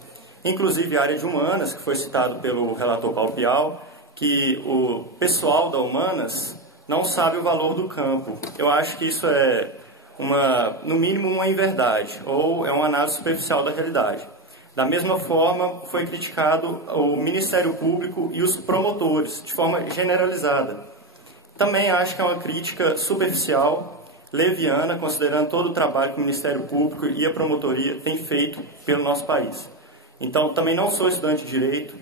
Inclusive a área de humanas, que foi citado pelo relator Paulo Pial, que o pessoal da humanas não sabe o valor do campo. Eu acho que isso é, no mínimo, uma inverdade, ou é uma análise superficial da realidade. Da mesma forma, foi criticado o Ministério Público e os promotores, de forma generalizada. Também acho que é uma crítica superficial, leviana, considerando todo o trabalho que o Ministério Público e a promotoria têm feito pelo nosso país. Então, também não sou estudante de Direito,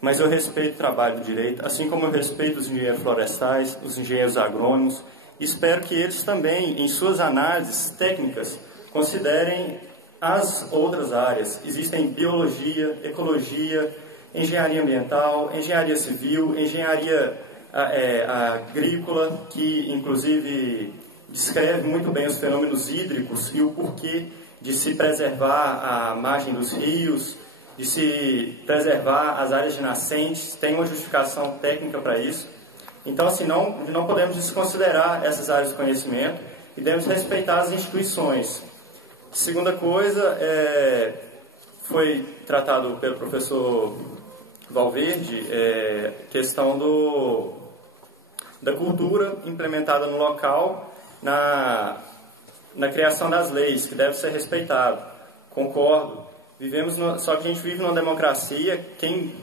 mas eu respeito o trabalho do Direito, assim como eu respeito os engenheiros florestais, os engenheiros agrônomos. Espero que eles também, em suas análises técnicas, considerem as outras áreas. Existem biologia, ecologia, engenharia ambiental, engenharia civil, engenharia agrícola, que inclusive descreve muito bem os fenômenos hídricos e o porquê de se preservar a margem dos rios, de se preservar as áreas de nascentes. Tem uma justificação técnica para isso. Então, assim, não podemos desconsiderar essas áreas de conhecimento e devemos respeitar as instituições. Segunda coisa, foi tratado pelo professor Valverde, questão da cultura implementada no local, na criação das leis, que deve ser respeitado. Concordo. Só que a gente vive numa democracia, quem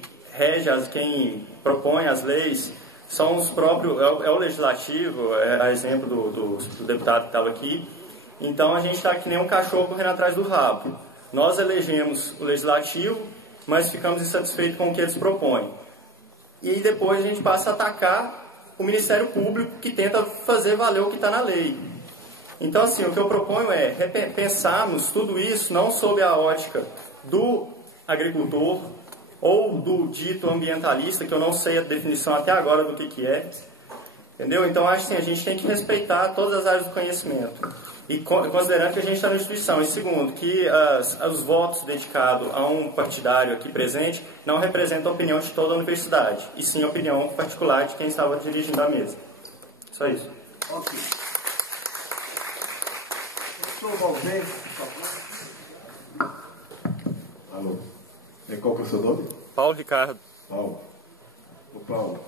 quem propõe as leis são os próprios, é o legislativo, a exemplo do deputado que estava aqui. Então a gente está que nem um cachorro correndo atrás do rabo. Nós elegemos o legislativo, mas ficamos insatisfeitos com o que eles propõem. E depois a gente passa a atacar o Ministério Público, que tenta fazer valer o que está na lei. Então, assim, o que eu proponho é pensarmos tudo isso não sob a ótica do agricultor ou do dito ambientalista, que eu não sei a definição até agora do que é. Entendeu? Então, acho que assim, a gente tem que respeitar todas as áreas do conhecimento. E considerando que a gente está na instituição. E segundo, que os votos dedicados a um partidário aqui presente não representam a opinião de toda a universidade, e sim a opinião particular de quem estava dirigindo a mesa. Só isso. Ok. Professor Valverde, por favor. Alô. Qual que é o seu nome? Paulo Ricardo. Paulo. Ô Paulo,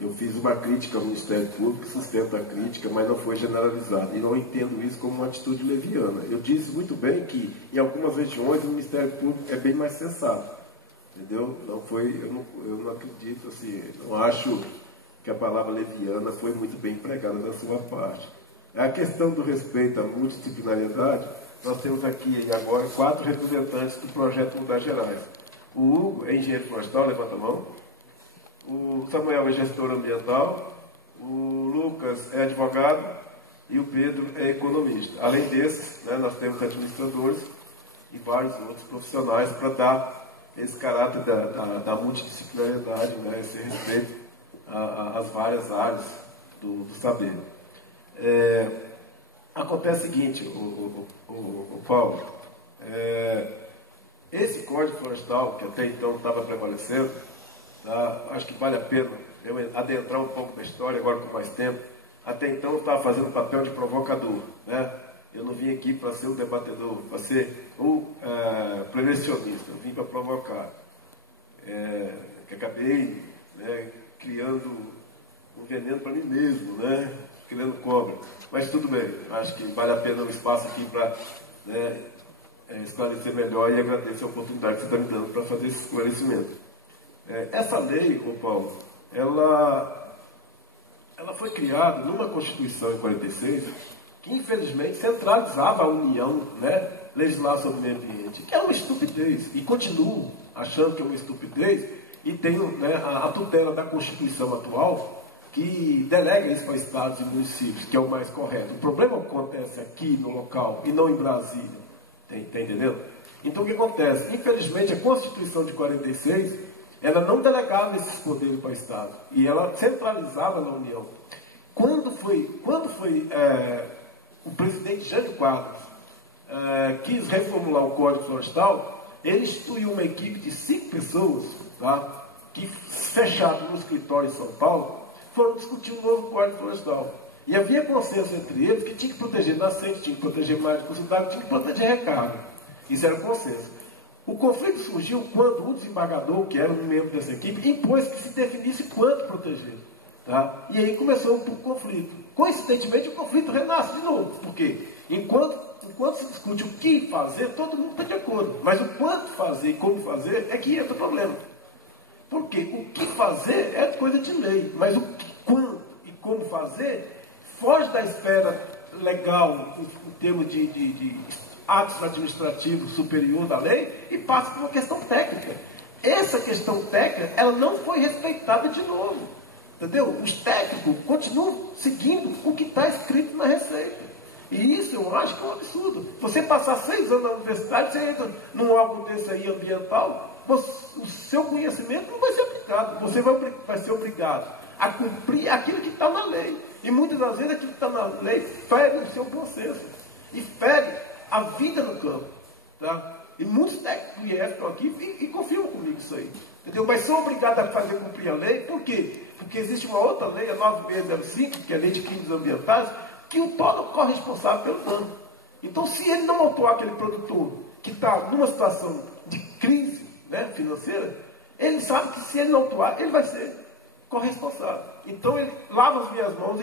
eu fiz uma crítica ao Ministério Público, sustento a crítica, mas não foi generalizada. E não entendo isso como uma atitude leviana. Eu disse muito bem que, em algumas regiões, o Ministério Público é bem mais sensato. Entendeu? Eu não acredito, assim, não acho que a palavra leviana foi muito bem empregada da sua parte. A questão do respeito à multidisciplinariedade, nós temos aqui agora 4 representantes do projeto Mudar Gerais. O Hugo é engenheiro florestal, levanta a mão. O Samuel é gestor ambiental, o Lucas é advogado e o Pedro é economista. Além desses, nós temos administradores e vários outros profissionais para dar esse caráter da multidisciplinariedade, esse respeito às várias áreas do saber. Acontece o seguinte, o Paulo, esse Código Florestal, que até então estava prevalecendo, acho que vale a pena eu adentrar um pouco na história, agora com mais tempo. Até então eu estava fazendo papel de provocador, Eu não vim aqui para ser o debatedor, para ser o prevencionista, eu vim para provocar. Que acabei criando um veneno para mim mesmo, criando cobra. Mas tudo bem, acho que vale a pena o espaço aqui para esclarecer melhor, e agradeço a oportunidade que você está me dando para fazer esse esclarecimento. Essa lei, Paulo, ela foi criada numa Constituição em 46, que infelizmente centralizava a União, legislar sobre o meio ambiente, que é uma estupidez, e continuo achando que é uma estupidez, e tenho a tutela da Constituição atual, que delega isso para estados e municípios, que é o mais correto. O problema acontece aqui no local e não em Brasília, está entendendo? Então o que acontece? Infelizmente a Constituição de 46, ela não delegava esses poderes para o Estado, e ela centralizava na União. Quando foi o presidente Jânio Quadros quis reformular o Código Florestal, ele instituiu uma equipe de 5 pessoas, tá? Que, fechado no escritório em São Paulo, foram discutir um novo Código Florestal. E havia consenso entre eles que tinha que proteger nascente, tinha que proteger mais de curso d'água, tinha que proteger recarga. Isso era o consenso. O conflito surgiu quando o desembargador, que era um membro dessa equipe, impôs que se definisse quanto proteger. Tá? E aí começou um conflito. Coincidentemente, o conflito renasce de novo. Por quê? Enquanto se discute o que fazer, todo mundo está de acordo. Mas o quanto fazer e como fazer é que entra o problema. Porque o que fazer é coisa de lei, mas o que, quando e como fazer foge da esfera legal, em termos de atos administrativos superior da lei, e passa por uma questão técnica. Essa questão técnica, ela não foi respeitada de novo. Entendeu? Os técnicos continuam seguindo o que está escrito na Receita. E isso eu acho que é um absurdo. Você passar 6 anos na universidade, você entra num órgão desse aí ambiental, o seu conhecimento não vai ser aplicado. Você vai ser obrigado a cumprir aquilo que está na lei. E muitas das vezes aquilo que está na lei fere o seu processo. E fere a vida no campo. Tá? E muitos técnicos estão aqui e confiam comigo isso aí. Entendeu? Mas são obrigados a fazer cumprir a lei. Por quê? Porque existe uma outra lei, a 9605, que é a Lei de Crimes Ambientais, que o torna corresponsável pelo dano. Então, se ele não autuar aquele produtor que está numa situação de crise, né, financeira, ele sabe que se ele não autuar, ele vai ser corresponsável. Então, ele lava as minhas mãos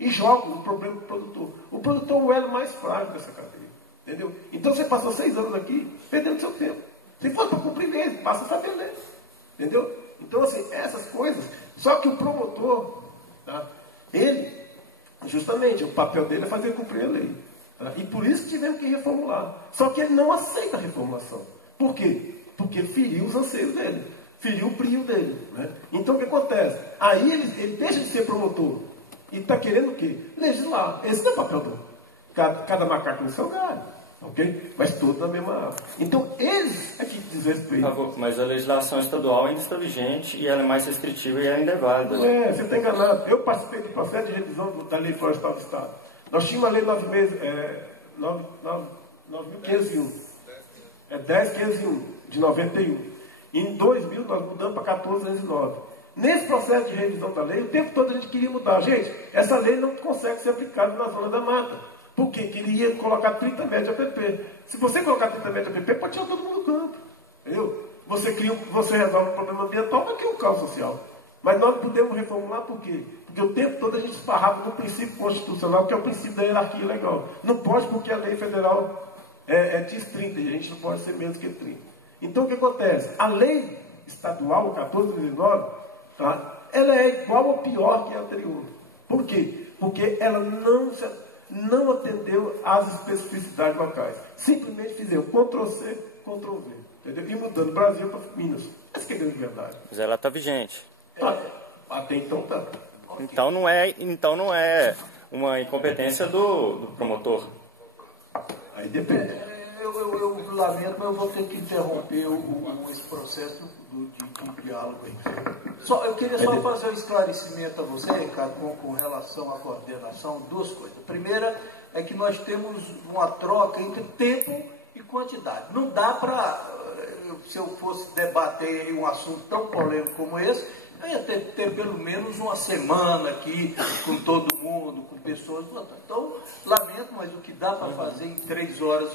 e joga o problema para o produtor. O produtor é o elo mais frágil dessa cadeia. Entendeu? Então, você passou 6 anos aqui, perdendo seu tempo. Se for para cumprir mesmo, passa a saber ler. Entendeu? Então, assim, essas coisas. Só que o promotor, tá, ele, justamente, o papel dele é fazer cumprir a lei. Tá? E por isso tivemos que reformular. Só que ele não aceita a reformulação. Por quê? Porque feriu os anseios dele. Feriu o brilho dele. Né? Então, o que acontece? Aí ele deixa de ser promotor. E está querendo o quê? Legislar. Esse não é o papel dele. Cada macaco no seu galho. Ok? Mas todos na mesma árvore. Então, eles é que desrespeitam. Mas a legislação estadual ainda está vigente e ela é mais restritiva e ainda é válida. Não é, você está enganado. Eu participei do processo de revisão da Lei Florestal do Estado. Nós tínhamos a Lei 9.501. É 10.501, de 91. E em 2000 nós mudamos para 14.209. Nesse processo de revisão da lei, o tempo todo a gente queria mudar. Gente, essa lei não consegue ser aplicada na zona da mata. Por quê? Que ele ia colocar 30 metros de APP. Se você colocar 30 metros de APP, pode tirar todo mundo do campo. Entendeu? Você resolve o problema ambiental, mas que é o caos social. Mas nós podemos reformular por quê? Porque o tempo todo a gente esparrava no princípio constitucional, que é o princípio da hierarquia legal. Não pode porque a lei federal diz 30, e a gente não pode ser menos que 30. Então o que acontece? A lei estadual, 14.009, tá? Ela é igual ou pior que a anterior. Por quê? Porque ela não atendeu às especificidades locais. Simplesmente fizeram Ctrl+C, Ctrl+V. Entendeu? E mudando Brasil para Minas. Essa que é a grande verdade. Mas ela está vigente. Até então está. Então não é uma incompetência do promotor. Aí depende. Eu lamento, mas eu vou ter que interromper esse processo de diálogo aí. Eu queria só fazer um esclarecimento a você, Ricardo, com relação à coordenação, 2 coisas. A primeira é que nós temos uma troca entre tempo e quantidade. Não dá para, se eu fosse debater um assunto tão polêmico como esse, eu ia ter pelo menos uma semana aqui com todo mundo, com pessoas. Então, lamento, mas o que dá para fazer em 3 horas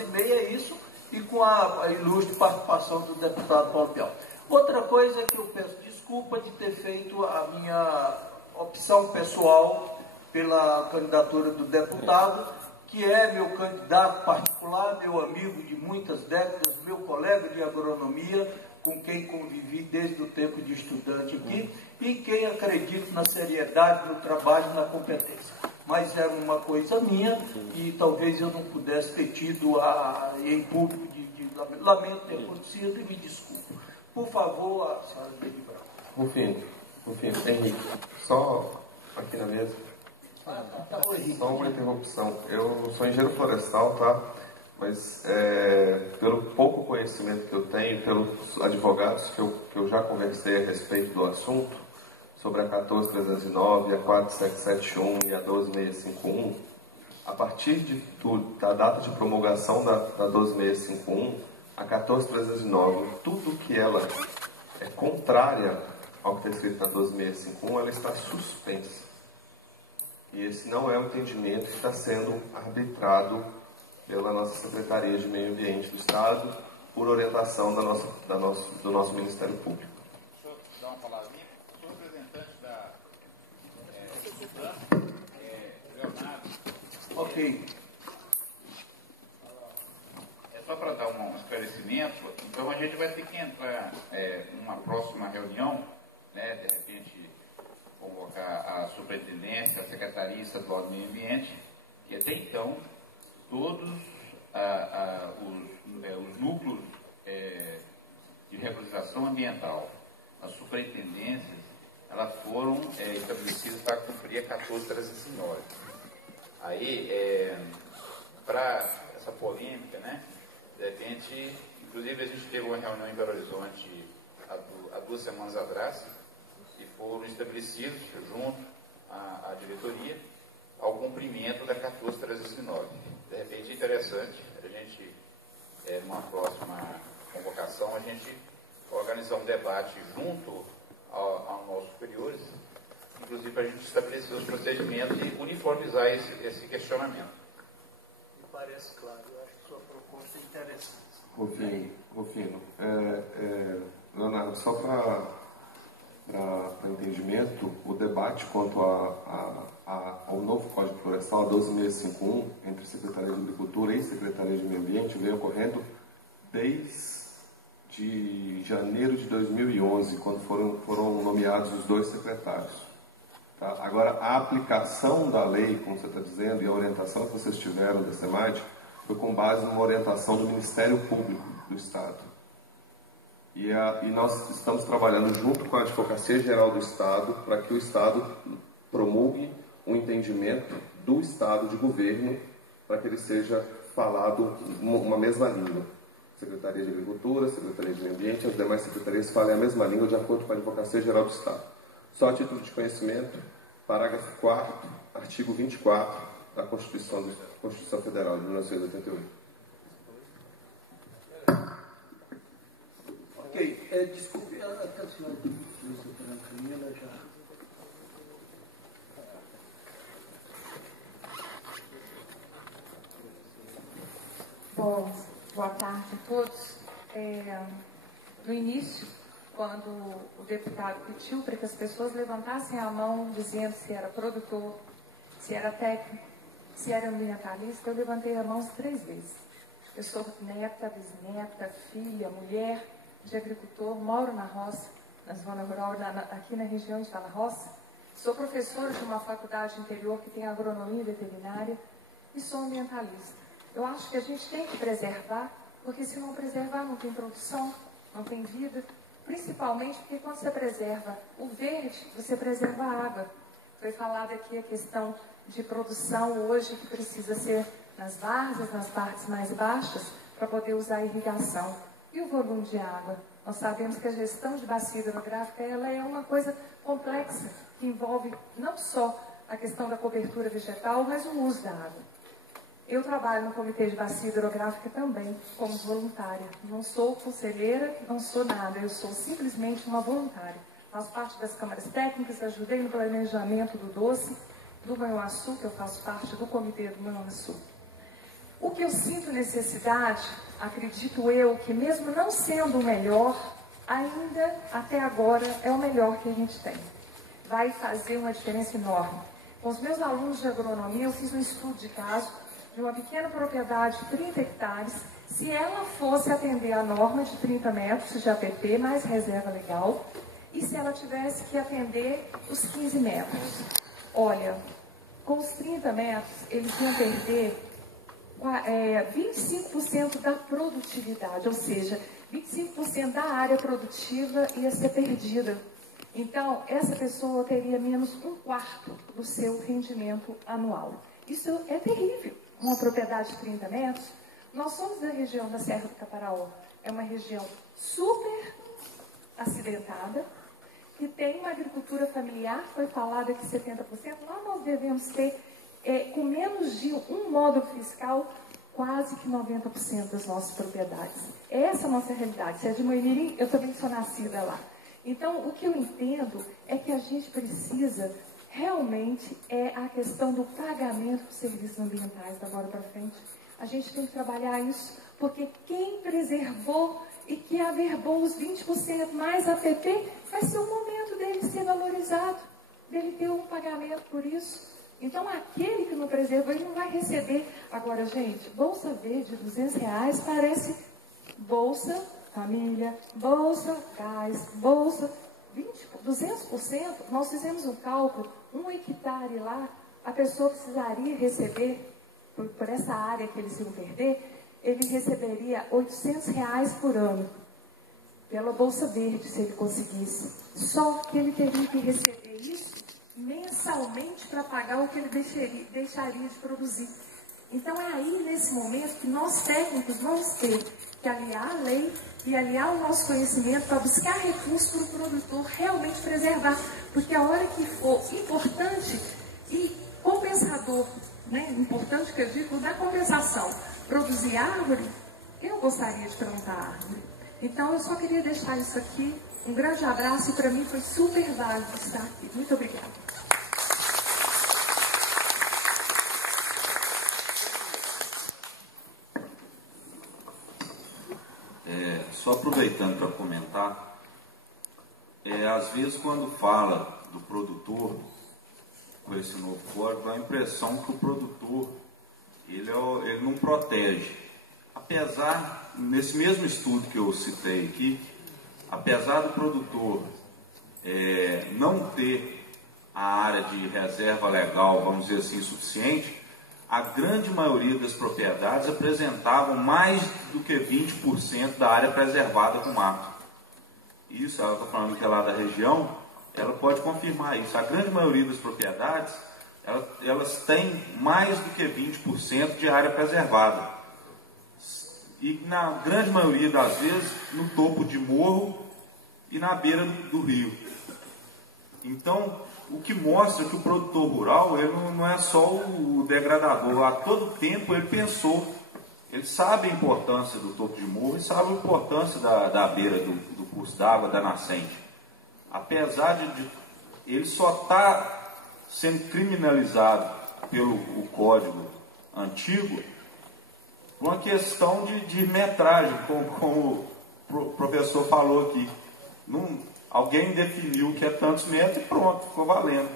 e meia é isso, e com a ilustre participação do deputado Paulo Pial. Outra coisa é que eu peço desculpa de ter feito a minha opção pessoal pela candidatura do deputado, que é meu candidato particular, meu amigo de muitas décadas, meu colega de agronomia, com quem convivi desde o tempo de estudante aqui, e quem acredito na seriedade, no trabalho e na competência. Mas era uma coisa minha e talvez eu não pudesse ter tido em público lamento ter acontecido e me desculpo. Por favor, a senhora deliberar. Rufino, Henrique, só aqui na mesa. Só uma interrupção. Eu sou engenheiro florestal, tá? Mas pelo pouco conhecimento que eu tenho, pelos advogados que eu já conversei a respeito do assunto, sobre a 14.309, a 4.771 e a 12.651, a partir da data de promulgação da 12.651, a 14.309, tudo que ela é contrária ao que está escrito na 12.651, ela está suspensa. E esse não é o entendimento que está sendo arbitrado pela nossa Secretaria de Meio Ambiente do Estado, por orientação do nosso Ministério Público. Deixa eu dar uma palavrinha. Sou representante da Leonardo. Ok. É só para dar um esclarecimento. Então a gente vai ter que entrar numa próxima reunião, né, de repente convocar a Superintendência, a Secretaria Estadual do Meio Ambiente, que até então todos os núcleos de regularização ambiental, as superintendências, elas foram estabelecidas para cumprir a 14.309. Aí, para essa polêmica, né, de repente, inclusive a gente teve uma reunião em Belo Horizonte há 2 semanas atrás, e foram estabelecidos, junto à diretoria, ao cumprimento da 14.309. De repente é interessante a gente, numa próxima convocação, a gente organizar um debate junto aos nossos superiores, inclusive para a gente estabelecer os procedimentos e uniformizar esse questionamento. Me parece claro, eu acho que sua proposta é interessante. Rufino, Leonardo, só para entendimento, o debate quanto ao novo Código Florestal, a 12.651, entre Secretaria de Agricultura e Secretaria de Meio Ambiente, vem ocorrendo desde janeiro de 2011, quando foram nomeados os 2 secretários. Tá? Agora, a aplicação da lei, como você está dizendo, e a orientação que vocês tiveram da SEMAD, foi com base numa orientação do Ministério Público do Estado. E nós estamos trabalhando junto com a Advocacia Geral do Estado para que o Estado promulgue um entendimento do Estado de governo para que ele seja falado uma mesma língua. Secretaria de Agricultura, Secretaria de Meio Ambiente, as demais secretarias falem a mesma língua de acordo com a Advocacia Geral do Estado. Só a título de conhecimento, parágrafo 4º, artigo 24 da Constituição Federal de 1988. Ok, desculpe, até a senhora Camila já. Bom, boa tarde a todos. No início, quando o deputado pediu para que as pessoas levantassem a mão dizendo se era produtor, se era técnico, se era ambientalista, eu levantei a mão 3 vezes. Eu sou neta, bisneta, filha, mulher de agricultor, moro na roça, na zona rural, aqui na região de Fala Roça. Sou professora de uma faculdade interior que tem agronomia veterinária e sou ambientalista. Eu acho que a gente tem que preservar, porque se não preservar não tem produção, não tem vida, principalmente porque quando você preserva o verde, você preserva a água. Foi falada aqui a questão de produção hoje que precisa ser nas várzeas, nas partes mais baixas, para poder usar a irrigação. E o volume de água? Nós sabemos que a gestão de bacia hidrográfica ela é uma coisa complexa, que envolve não só a questão da cobertura vegetal, mas o uso da água. Eu trabalho no Comitê de Bacia Hidrográfica também, como voluntária. Não sou conselheira, não sou nada, eu sou simplesmente uma voluntária. Faço parte das câmaras técnicas, ajudei no planejamento do doce, do Manhuaçu, que eu faço parte do Comitê do Manhuaçu. O que eu sinto necessidade, acredito eu, que mesmo não sendo o melhor, ainda até agora é o melhor que a gente tem. Vai fazer uma diferença enorme. Com os meus alunos de agronomia, eu fiz um estudo de caso de uma pequena propriedade de 30 hectares, se ela fosse atender a norma de 30 metros de APP, mais reserva legal, e se ela tivesse que atender os 15 metros. Olha, com os 30 metros, eles iam perder 25% da produtividade, ou seja, 25% da área produtiva ia ser perdida. Então, essa pessoa teria menos 1/4 do seu rendimento anual. Isso é terrível. Uma propriedade de 30 metros, nós somos da região da Serra do Caparaó. É uma região super acidentada, que tem uma agricultura familiar, foi falado aqui 70%, lá nós devemos ter com menos de um módulo fiscal, quase que 90% das nossas propriedades. Essa é a nossa realidade. Se é de Moimirim, eu também sou nascida lá. Então, o que eu entendo é que a gente precisa, realmente, a questão do pagamento dos serviços ambientais da agora para frente. A gente tem que trabalhar isso, porque quem preservou e que averbou os 20% mais APP, vai ser o momento dele ser valorizado, dele ter um pagamento por isso. Então, aquele que não preservou, ele não vai receber. Agora, gente, Bolsa Verde, R$200, parece Bolsa Família, Bolsa Gás, Bolsa 200%. Nós fizemos um cálculo, 1 hectare lá, a pessoa precisaria receber, por essa área que eles iam perder, ele receberia R$800 por ano, pela Bolsa Verde, se ele conseguisse. Só que ele teria que receber isso mensalmente para pagar o que ele deixaria de produzir. Então é aí, nesse momento, que nós técnicos vamos ter que aliar a lei e aliar o nosso conhecimento para buscar recursos para o produtor realmente preservar. Porque a hora que for importante e compensador, né? Importante que eu digo, da compensação, produzir árvore, eu gostaria de plantar árvore. Então eu só queria deixar isso aqui. Um grande abraço e para mim foi super válido estar aqui. Muito obrigada. Só aproveitando para comentar, às vezes quando fala do produtor com esse novo código, dá a impressão que o produtor ele não protege. Apesar, nesse mesmo estudo que eu citei aqui, apesar do produtor não ter a área de reserva legal, vamos dizer assim, suficiente, a grande maioria das propriedades apresentavam mais do que 20% da área preservada com mato. Isso, ela está falando que é lá da região, ela pode confirmar isso. A grande maioria das propriedades, elas têm mais do que 20% de área preservada. E na grande maioria das vezes, no topo de morro e na beira do rio. Então, o que mostra que o produtor rural ele não é só o degradador. A todo tempo ele pensou, ele sabe a importância do topo de morro e sabe a importância da beira do curso d'água, da nascente. Apesar de ele só está sendo criminalizado pelo código antigo por uma questão de metragem, como o professor falou aqui. Alguém definiu que é tantos metros e pronto, ficou valendo.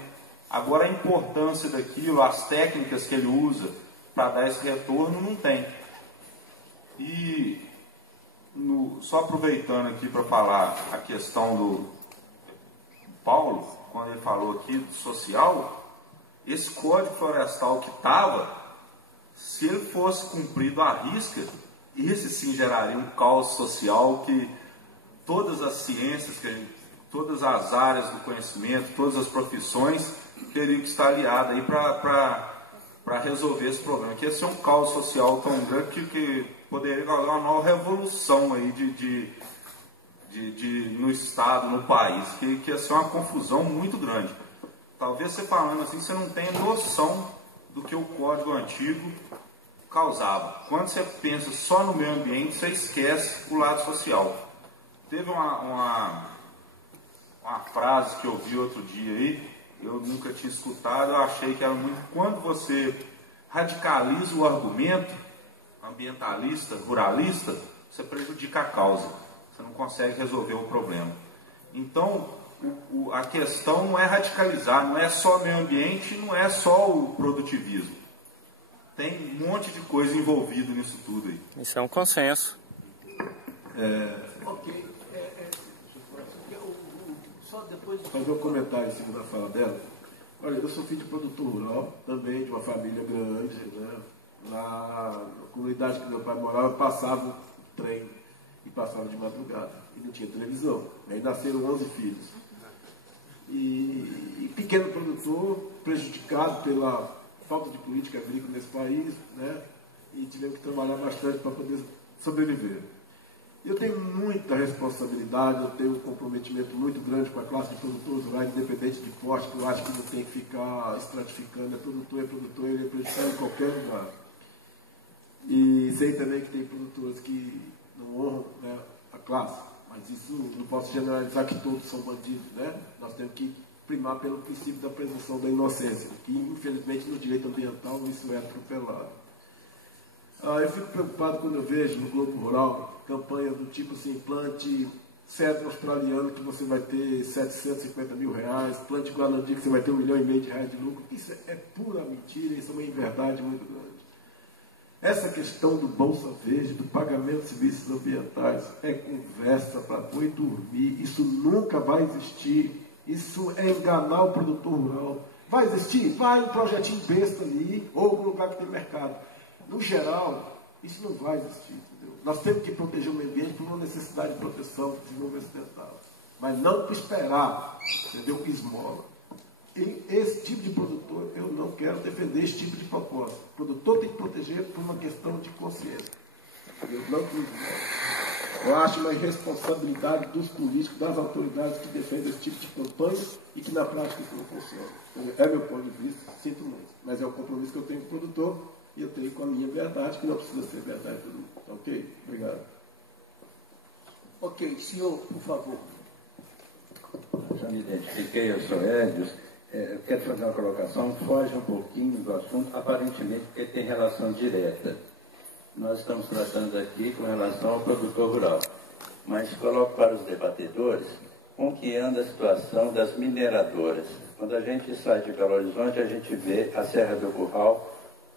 Agora a importância daquilo, as técnicas que ele usa para dar esse retorno, não tem. E só aproveitando aqui para falar a questão do Paulo, quando ele falou aqui do social, esse código florestal que estava, se ele fosse cumprido à risca, esse sim geraria um caos social que todas as ciências, todas as áreas do conhecimento, todas as profissões teriam que estar aliadas aí para resolver esse problema. Que ia ser um caos social tão grande que poderia causar uma nova revolução aí no Estado, no país, que ia ser uma confusão muito grande. Talvez você falando assim, você não tenha noção do que o código antigo causava. Quando você pensa só no meio ambiente, você esquece o lado social. Teve uma frase que eu vi outro dia aí, eu nunca tinha escutado, eu achei que era muito... Quando você radicaliza o argumento ambientalista, ruralista, você prejudica a causa. Você não consegue resolver o problema. Então, a questão não é radicalizar, não é só meio ambiente, não é só o produtivismo. Tem um monte de coisa envolvida nisso tudo aí. Isso é um consenso. Ok. Só depois... Fazer um comentário em cima da fala dela. Olha, eu sou filho de produtor rural, também de uma família grande, né? Na comunidade que meu pai morava, passava o trem e passava de madrugada. E não tinha televisão. Aí nasceram 11 filhos. E pequeno produtor, prejudicado pela falta de política agrícola nesse país, né? E tivemos que trabalhar bastante para poder sobreviver. Eu tenho muita responsabilidade, eu tenho um comprometimento muito grande com a classe de produtores rurais, independente de porte, que eu acho que não tem que ficar estratificando, é produtor, ele é prejudicado em qualquer lugar. E sei também que tem produtores que não honram, né, a classe, mas isso não posso generalizar que todos são bandidos, né? Nós temos que primar pelo princípio da presunção da inocência, que infelizmente no direito ambiental isso é atropelado. Eu fico preocupado quando eu vejo no Globo Rural campanha do tipo assim, plante cedro australiano que você vai ter 750 mil reais, plante guanandi que você vai ter R$1,5 milhão de lucro. Isso é pura mentira, isso é uma inverdade muito grande. Essa questão do Bolsa Verde, do pagamento de serviços ambientais, é conversa para boi dormir, isso nunca vai existir, isso é enganar o produtor rural. Vai existir? Vai um projetinho besta ali, ou algum lugar que tem mercado. No geral, isso não vai existir, entendeu? Nós temos que proteger o meio ambiente por uma necessidade de proteção, de desenvolvimento sustentável. Mas não por esperar, entendeu? Esmola. E esse tipo de produtor, eu não quero defender esse tipo de proposta. O produtor tem que proteger por uma questão de consciência. Eu não por esmola. Eu acho uma irresponsabilidade dos políticos, das autoridades que defendem esse tipo de campanha e que na prática isso não funciona. É meu ponto de vista, sinto muito. Mas é o compromisso que eu tenho com o produtor e eu tenho com a minha verdade, que não precisa ser verdade de todo mundo. Tá ok? Obrigado. Ok, senhor, por favor. Já me identifiquei, eu sou Edson. Eu quero fazer uma colocação, foge um pouquinho do assunto, aparentemente porque tem relação direta. Nós estamos tratando aqui com relação ao produtor rural, mas coloco para os debatedores com que anda a situação das mineradoras. Quando a gente sai de Belo Horizonte, a gente vê a Serra do Curral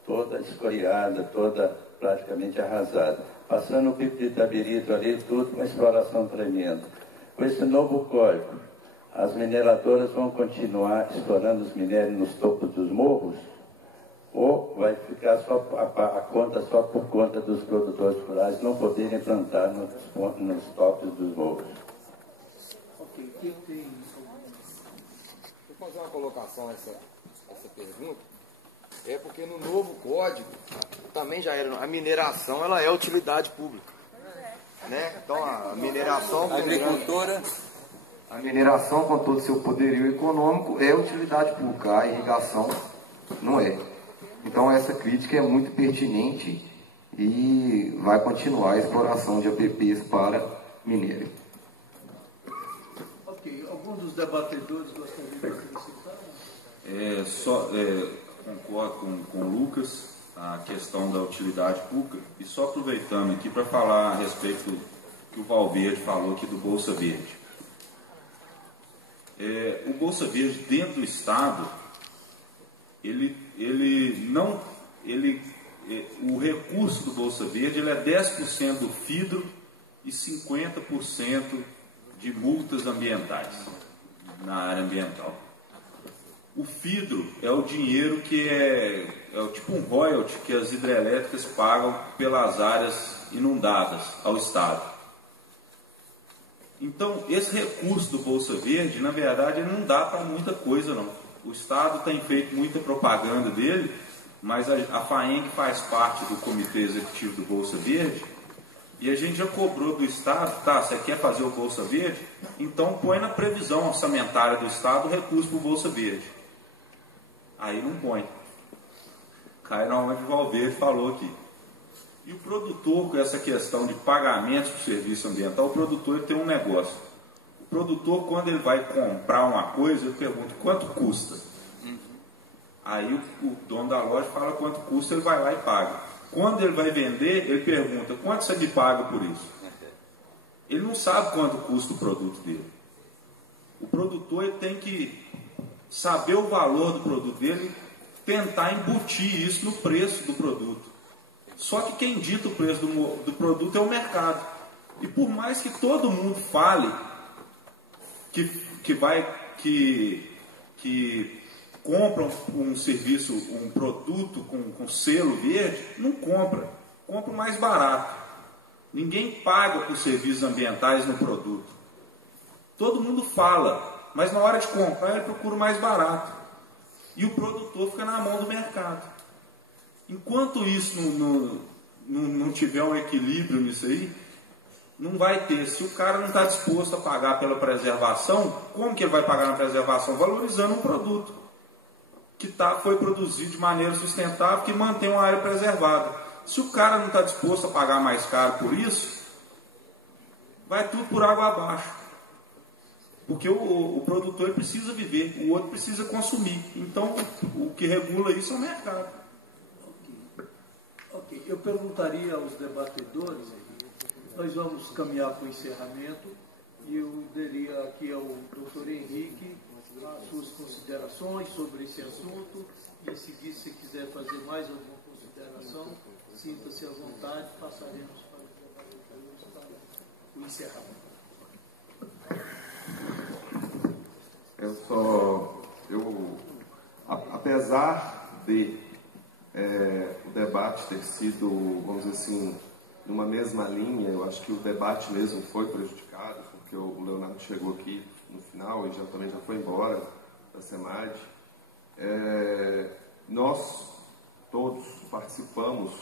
toda escoriada, toda praticamente arrasada. Passando o Pico de Itabirito ali, tudo uma exploração tremenda. Com esse novo código, as mineradoras vão continuar explorando os minérios nos topos dos morros? Ou vai ficar só a conta só por conta dos produtores rurais não poderem plantar nos topos dos morros? Ok, quem tem... Vou fazer uma colocação a essa pergunta. É porque no novo código também já era. A mineração ela é utilidade pública. Né? Então a mineração. A agricultura. A mineração, com todo o seu poderio econômico, é utilidade pública. A irrigação não é. Então essa crítica é muito pertinente e vai continuar a exploração de APPs para minério. Ok, algum dos debatedores gostaria de acrescentar? Concordo com o Lucas, a questão da utilidade pública, e só aproveitando aqui para falar a respeito do que o Valverde falou aqui do Bolsa Verde. O Bolsa Verde dentro do Estado, o recurso do Bolsa Verde ele é 10% do FIDRO e 50% de multas ambientais na área ambiental. O FIDRO é o dinheiro que é tipo um royalty que as hidrelétricas pagam pelas áreas inundadas ao Estado. Então, esse recurso do Bolsa Verde, na verdade, ele não dá para muita coisa, não. O Estado tem feito muita propaganda dele, mas a FAENG faz parte do Comitê Executivo do Bolsa Verde, e a gente já cobrou do Estado, tá, você quer fazer o Bolsa Verde? Então põe na previsão orçamentária do Estado o recurso para o Bolsa Verde. Aí não põe. Cai na onde o Valverde falou aqui. E o produtor, com essa questão de pagamento do serviço ambiental, o produtor ele tem um negócio. O produtor, quando ele vai comprar uma coisa, ele pergunta quanto custa. Aí o dono da loja fala quanto custa, ele vai lá e paga. Quando ele vai vender, ele pergunta quanto você me paga por isso. Ele não sabe quanto custa o produto dele. O produtor ele tem que saber o valor do produto dele, tentar embutir isso no preço do produto. Só que quem dita o preço do produto é o mercado. E por mais que todo mundo fale que compram um serviço, um produto com selo verde, não compra. Compra o mais barato. Ninguém paga por serviços ambientais no produto. Todo mundo fala, mas na hora de comprar ele procura o mais barato. E o produtor fica na mão do mercado. Enquanto isso não tiver um equilíbrio nisso aí, Não vai ter. Se o cara não está disposto a pagar pela preservação, como que ele vai pagar na preservação? Valorizando um produto que foi produzido de maneira sustentável, que mantém uma área preservada. Se o cara não está disposto a pagar mais caro por isso, vai tudo por água abaixo. Porque o produtor precisa viver, o outro precisa consumir. Então, o que regula isso é o mercado. Ok. Eu perguntaria aos debatedores, nós vamos caminhar para o encerramento, e eu daria aqui ao doutor Henrique as suas considerações sobre esse assunto, e em seguida, se quiser fazer mais alguma consideração, sinta-se à vontade, passaremos para os debatedores para o encerramento. Apesar de o debate ter sido, vamos dizer assim, numa mesma linha, eu acho que o debate mesmo foi prejudicado, porque o Leonardo chegou aqui no final e também já foi embora da SEMAD. Nós todos participamos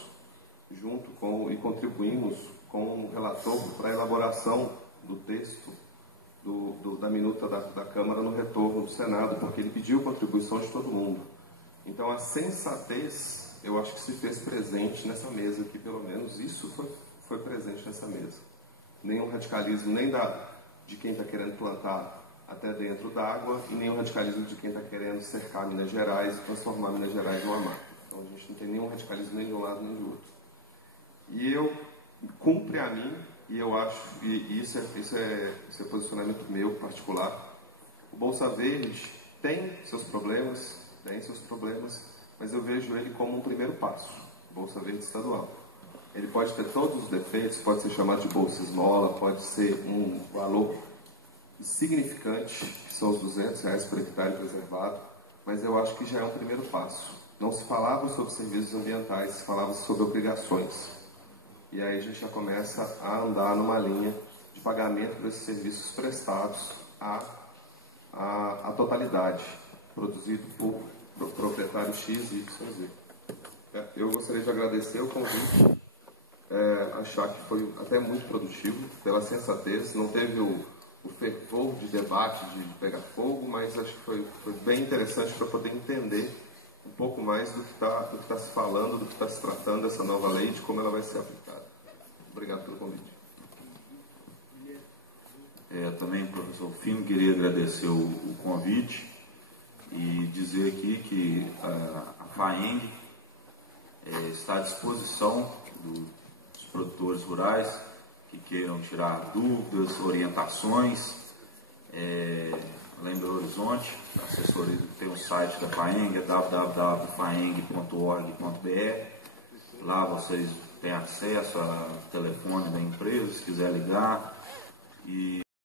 junto e contribuímos com o relator para a elaboração do texto da minuta da Câmara no retorno do Senado, porque ele pediu contribuição de todo mundo. Então, a sensatez, eu acho que se fez presente nessa mesa aqui, pelo menos isso foi presente nessa mesa. Nenhum radicalismo, nem de quem está querendo plantar até dentro d'água, e nenhum radicalismo de quem está querendo cercar Minas Gerais e transformar Minas Gerais numa mata. Então, a gente não tem nenhum radicalismo nem de um lado nem do outro. E cumpre a mim, e eu acho, e isso é posicionamento meu particular, o Bolsa Verde tem seus problemas, mas eu vejo ele como um primeiro passo, o Bolsa Verde estadual. Ele pode ter todos os defeitos, pode ser chamado de Bolsa Esmola, pode ser um valor significante, que são os R$200 por hectare preservado, mas eu acho que já é um primeiro passo. Não se falava sobre serviços ambientais, se falava sobre obrigações. E aí a gente já começa a andar numa linha de pagamento por esses serviços prestados à totalidade, produzido por proprietário X, Y, Z. Eu gostaria de agradecer o convite, achar que foi até muito produtivo, pela sensatez, não teve o fervor de debate, de pegar fogo, mas acho que foi bem interessante para poder entender um pouco mais do que está se falando, do que está se tratando dessa nova lei, de como ela vai ser aplicada. Obrigado pelo convite. Também, professor Fino, queria agradecer o convite e dizer aqui que a FAENG está à disposição dos produtores rurais que queiram tirar dúvidas, orientações. Além do Horizonte, a assessoria tem o site da FAENG, www.faeng.org.br. Lá vocês têm acesso ao telefone da empresa, se quiser ligar. E